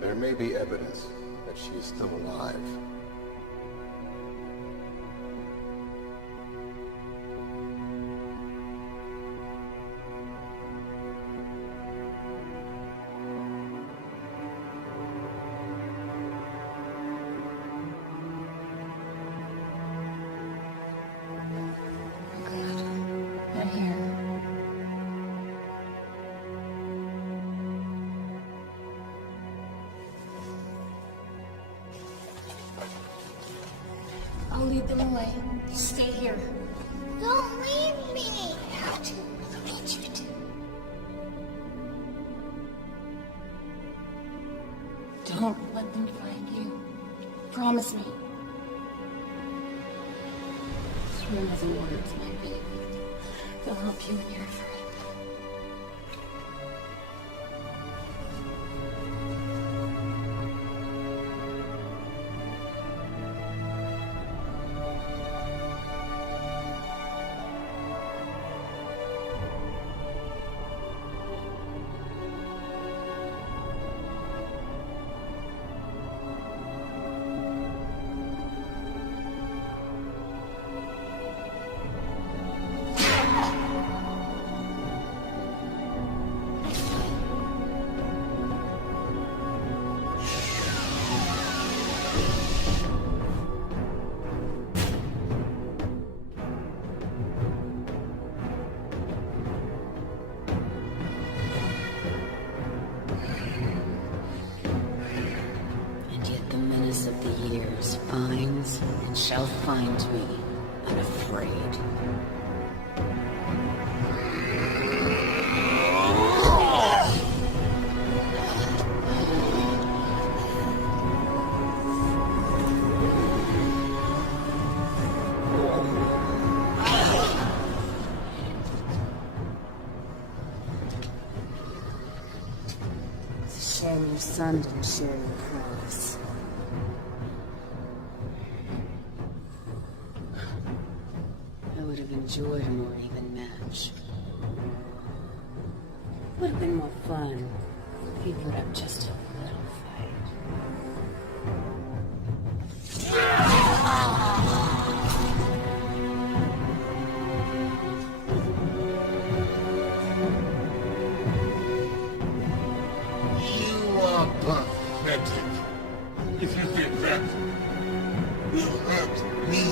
There may be evidence that she's still alive. They're here. I'll lead them away. You stay here. Don't leave me! I have to. I need you to. Don't let them find you. Promise me. This room has orders, my baby. They'll I'll help you when you're free. Of the years finds and shall find me unafraid. It's a shame your son didn't share your prowess. Enjoyed a more even match. Would have been more fun if he put up just a little fight. You are pathetic. If you think that will hurt me.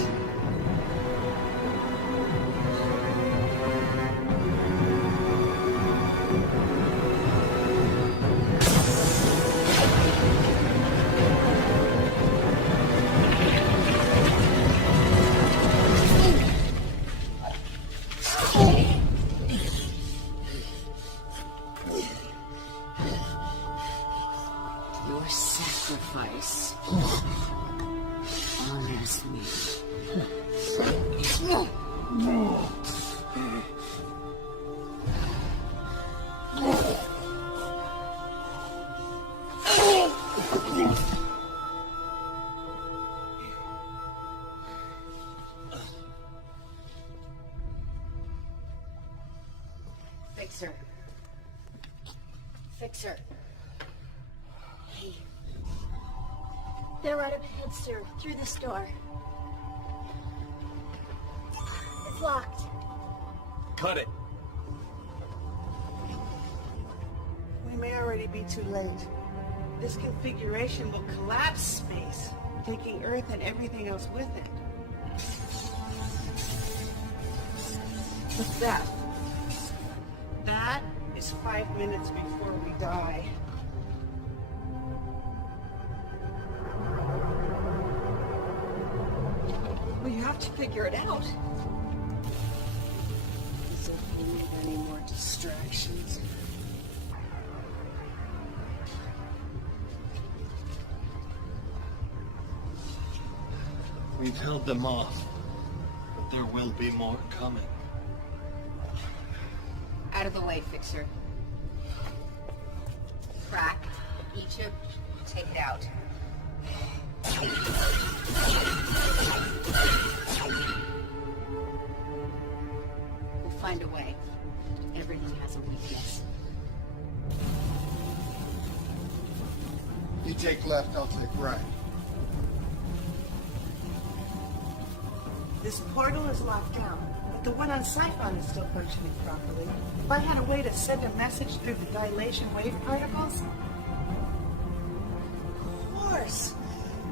Your sacrifice honors me. Fixer. Fixer. Hey. They're right up ahead, sir. Through this door. It's locked. Cut it. We may already be too late. This configuration will collapse space, taking Earth and everything else with it. What's that? That is 5 minutes before we die. Well, you have to figure it out. Is there any more distractions? We've held them off, but there will be more coming. Out of the way, Fixer. Crack. Egypt, take it out. We'll find a way. Everyone has a weakness. You take left, I'll take right. This portal is locked down, but the one on Siphon is still functioning properly. If I had a way to send a message through the dilation wave particles... Of course!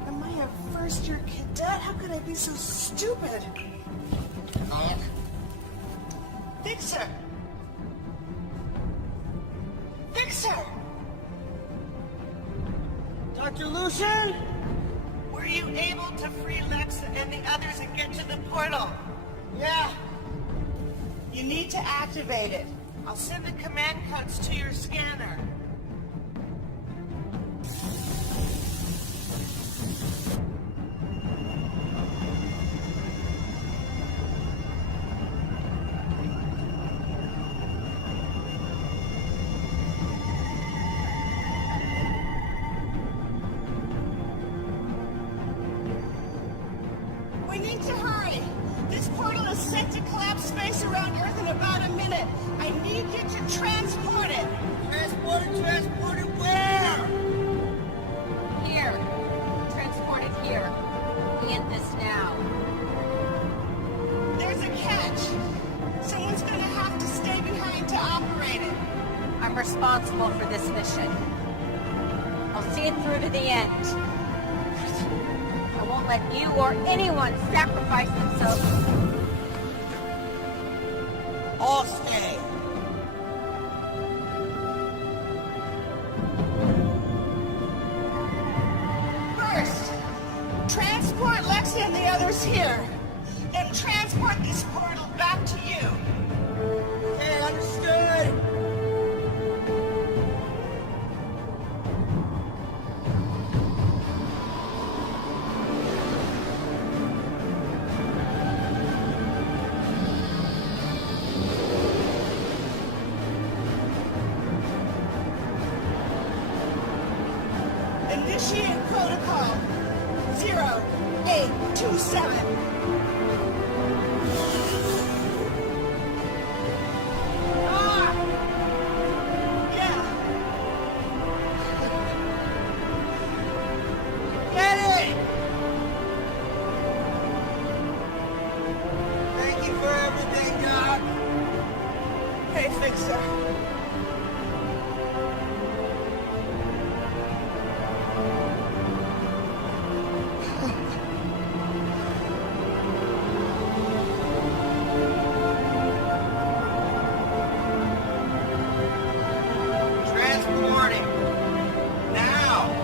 Am I a first-year cadet? How could I be so stupid? Fixer! Fixer! Dr. Lucian? Were you able to free Lex and the others and get to the portal? Yeah. You need to activate it. I'll send the command codes to your scanner. Transported where? Here. Transported here. End this now. There's a catch. Someone's gonna have to stay behind to operate it. I'm responsible for this mission. I'll see it through to the end. I won't let you or anyone sacrifice themselves. All stay. First, transport Lexi and the others here. Then transport this portal back to you. Okay, understood. Initiate protocol 0827. Thank you for everything, Doc. Hey, Fixer. Transporting. Now.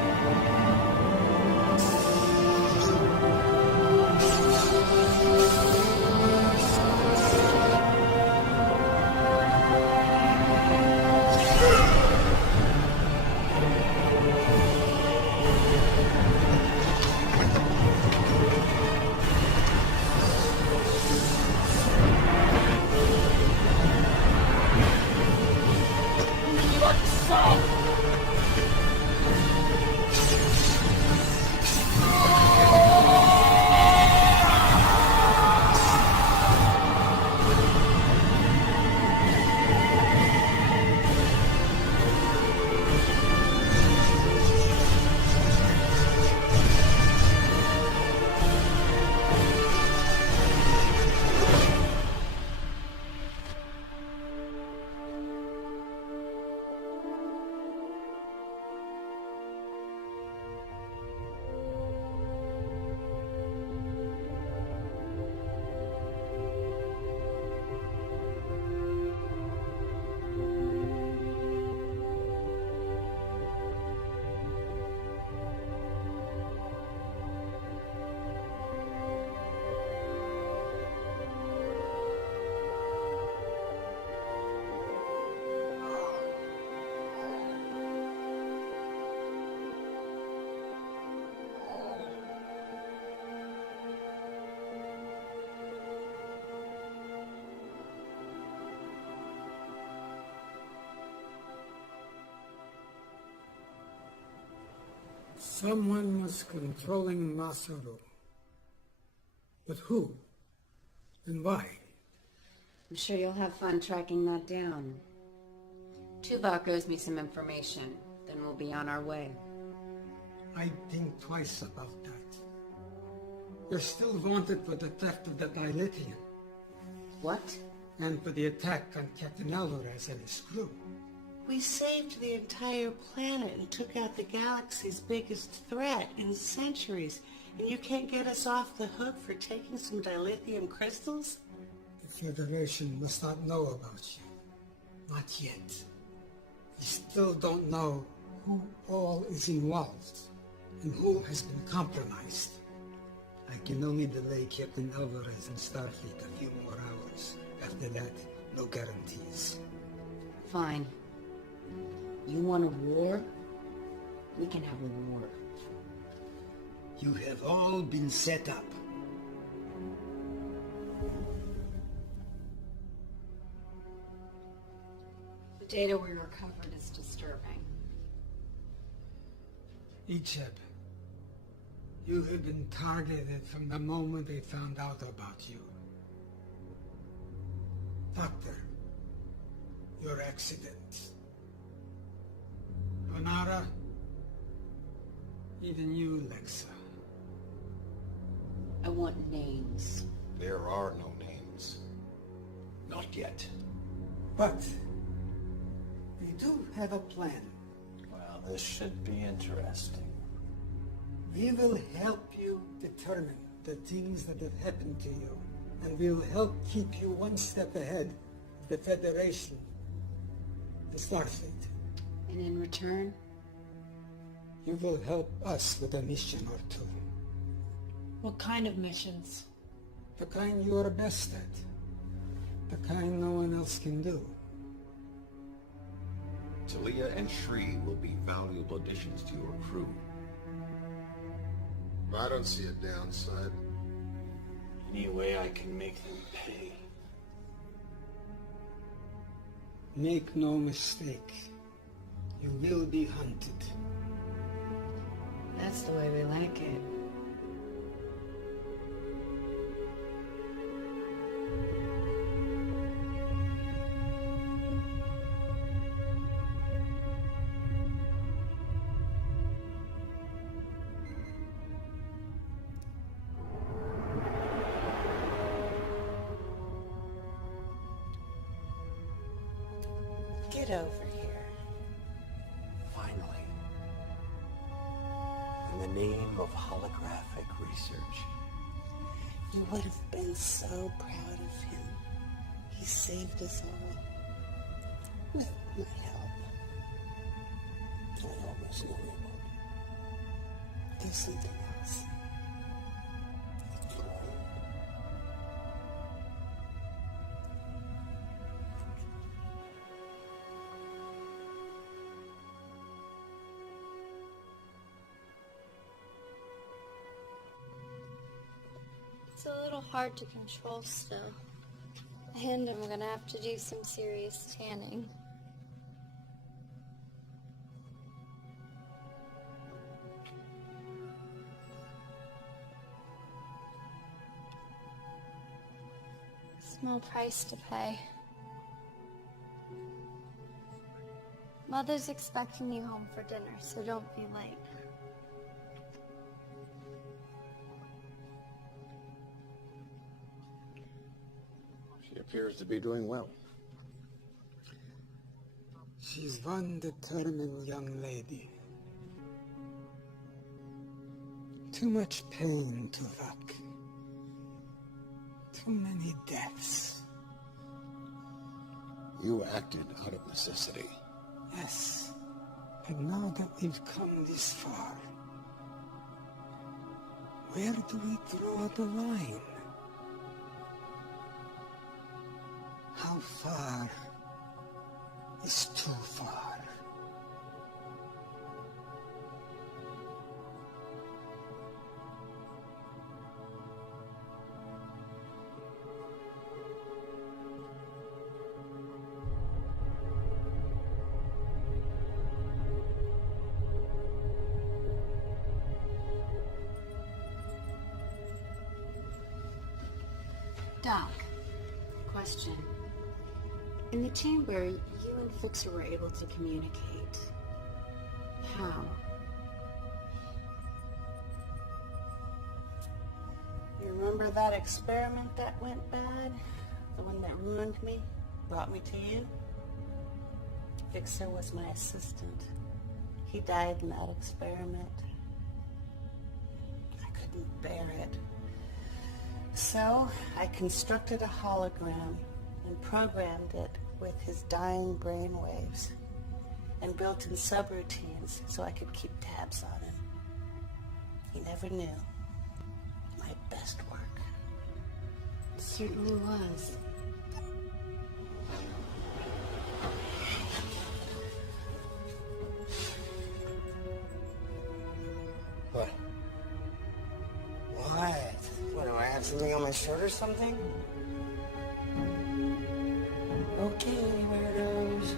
Someone was controlling Masaru. But who? And why? I'm sure you'll have fun tracking that down. Tuvok owes me some information, then we'll be on our way. I'd think twice about that. You're still wanted for the theft of the dilithium. What? And for the attack on Captain Alvarez and his crew. We saved the entire planet and took out the galaxy's biggest threat in centuries. And you can't get us off the hook for taking some dilithium crystals? The Federation must not know about you. Not yet. We still don't know who all is involved and who has been compromised. I can only delay Captain Alvarez and Starfleet a few more hours. After that, no guarantees. Fine. You want a war? We can have a war. You have all been set up. The data we recovered is disturbing. Icheb, you have been targeted from the moment they found out about you. Doctor, your accident. Onara, even you, Lexa. I want names. There are no names. Not yet. But we do have a plan. Well, this should be interesting. We will help you determine the things that have happened to you, and we'll help keep you one step ahead of the Federation, the Starfleet. And in return? You will help us with a mission or two. What kind of missions? The kind you are best at. The kind no one else can do. Talia and Shri will be valuable additions to your crew. I don't see a downside. Any way I can make them pay. Make no mistake. You will be hunted. That's the way we like it. Get over here. Finally. In the name of holographic research. You would have been so proud of him. He saved us all. With my help. I almost knew he would. There's something else. It's a little hard to control still. And I'm gonna have to do some serious tanning. Small price to pay. Mother's expecting you home for dinner, so don't be late. She appears to be doing well. She's one determined young lady. Too much pain to look. Too many deaths. You acted out of necessity. Yes, but now that we've come this far, where do we draw the line? How far is too far? Doc, question. In the chamber, you and Fixer were able to communicate. How? You remember that experiment that went bad? The one that ruined me? Brought me to you? Fixer was my assistant. He died in that experiment. I couldn't bear it. So, I constructed a hologram and programmed it with his dying brainwaves and built in subroutines so I could keep tabs on him. He never knew. My best work. It certainly was. What? What? What, do I have something on my shirt or something? Okay, weirdos.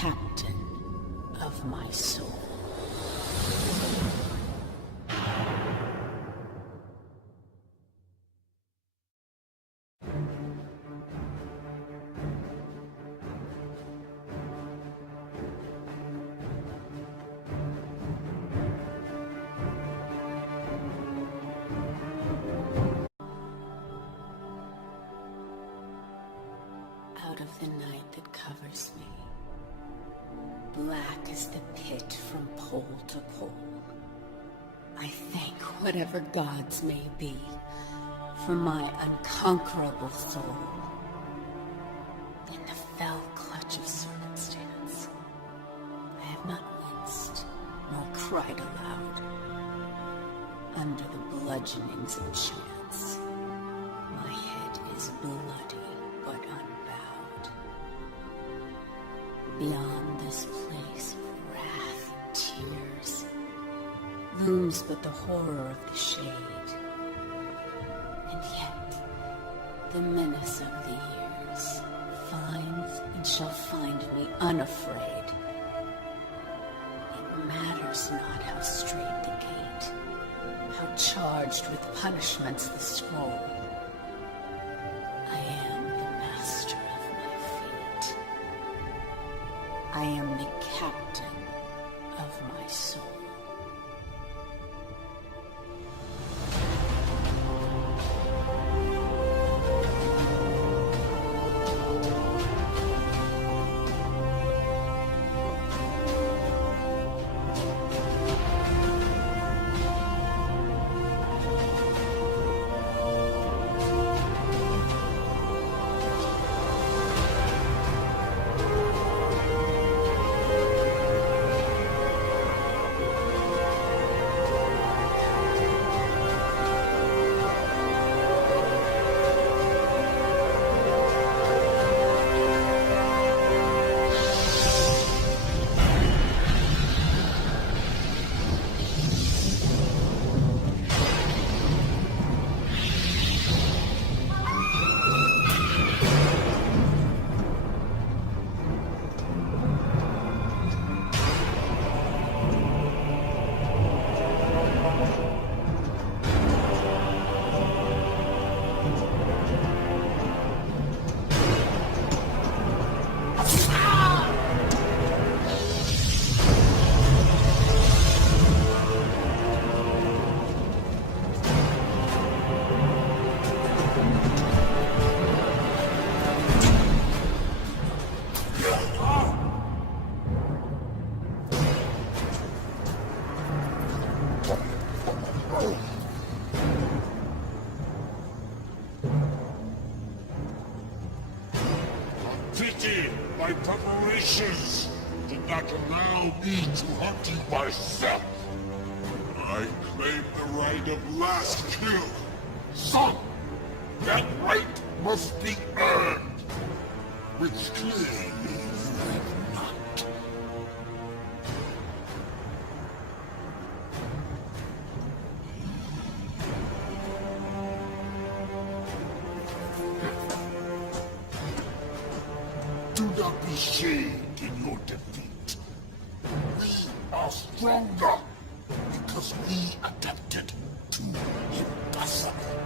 captain of my soul. Out of the night that covers me, black as the pit from pole to pole, I thank whatever gods may be for my unconquerable soul. In the fell clutch of circumstance, I have not winced nor cried aloud. Under the bludgeonings of chance, my head is bloody but unbowed. Beyond this place of wrath and tears looms but the horror of the shade, and yet the menace of the years finds and shall find me unafraid. It matters not how straight the gate, how charged with punishments the scroll. I am the master of my fate. I am the captain of my soul. Pity my preparations did not allow me to hunt you myself. I claim the right of last kill. Son, that right must be earned, which clearly you have not. Do not be shamed in your defeat. We are stronger because we adapted to impossible.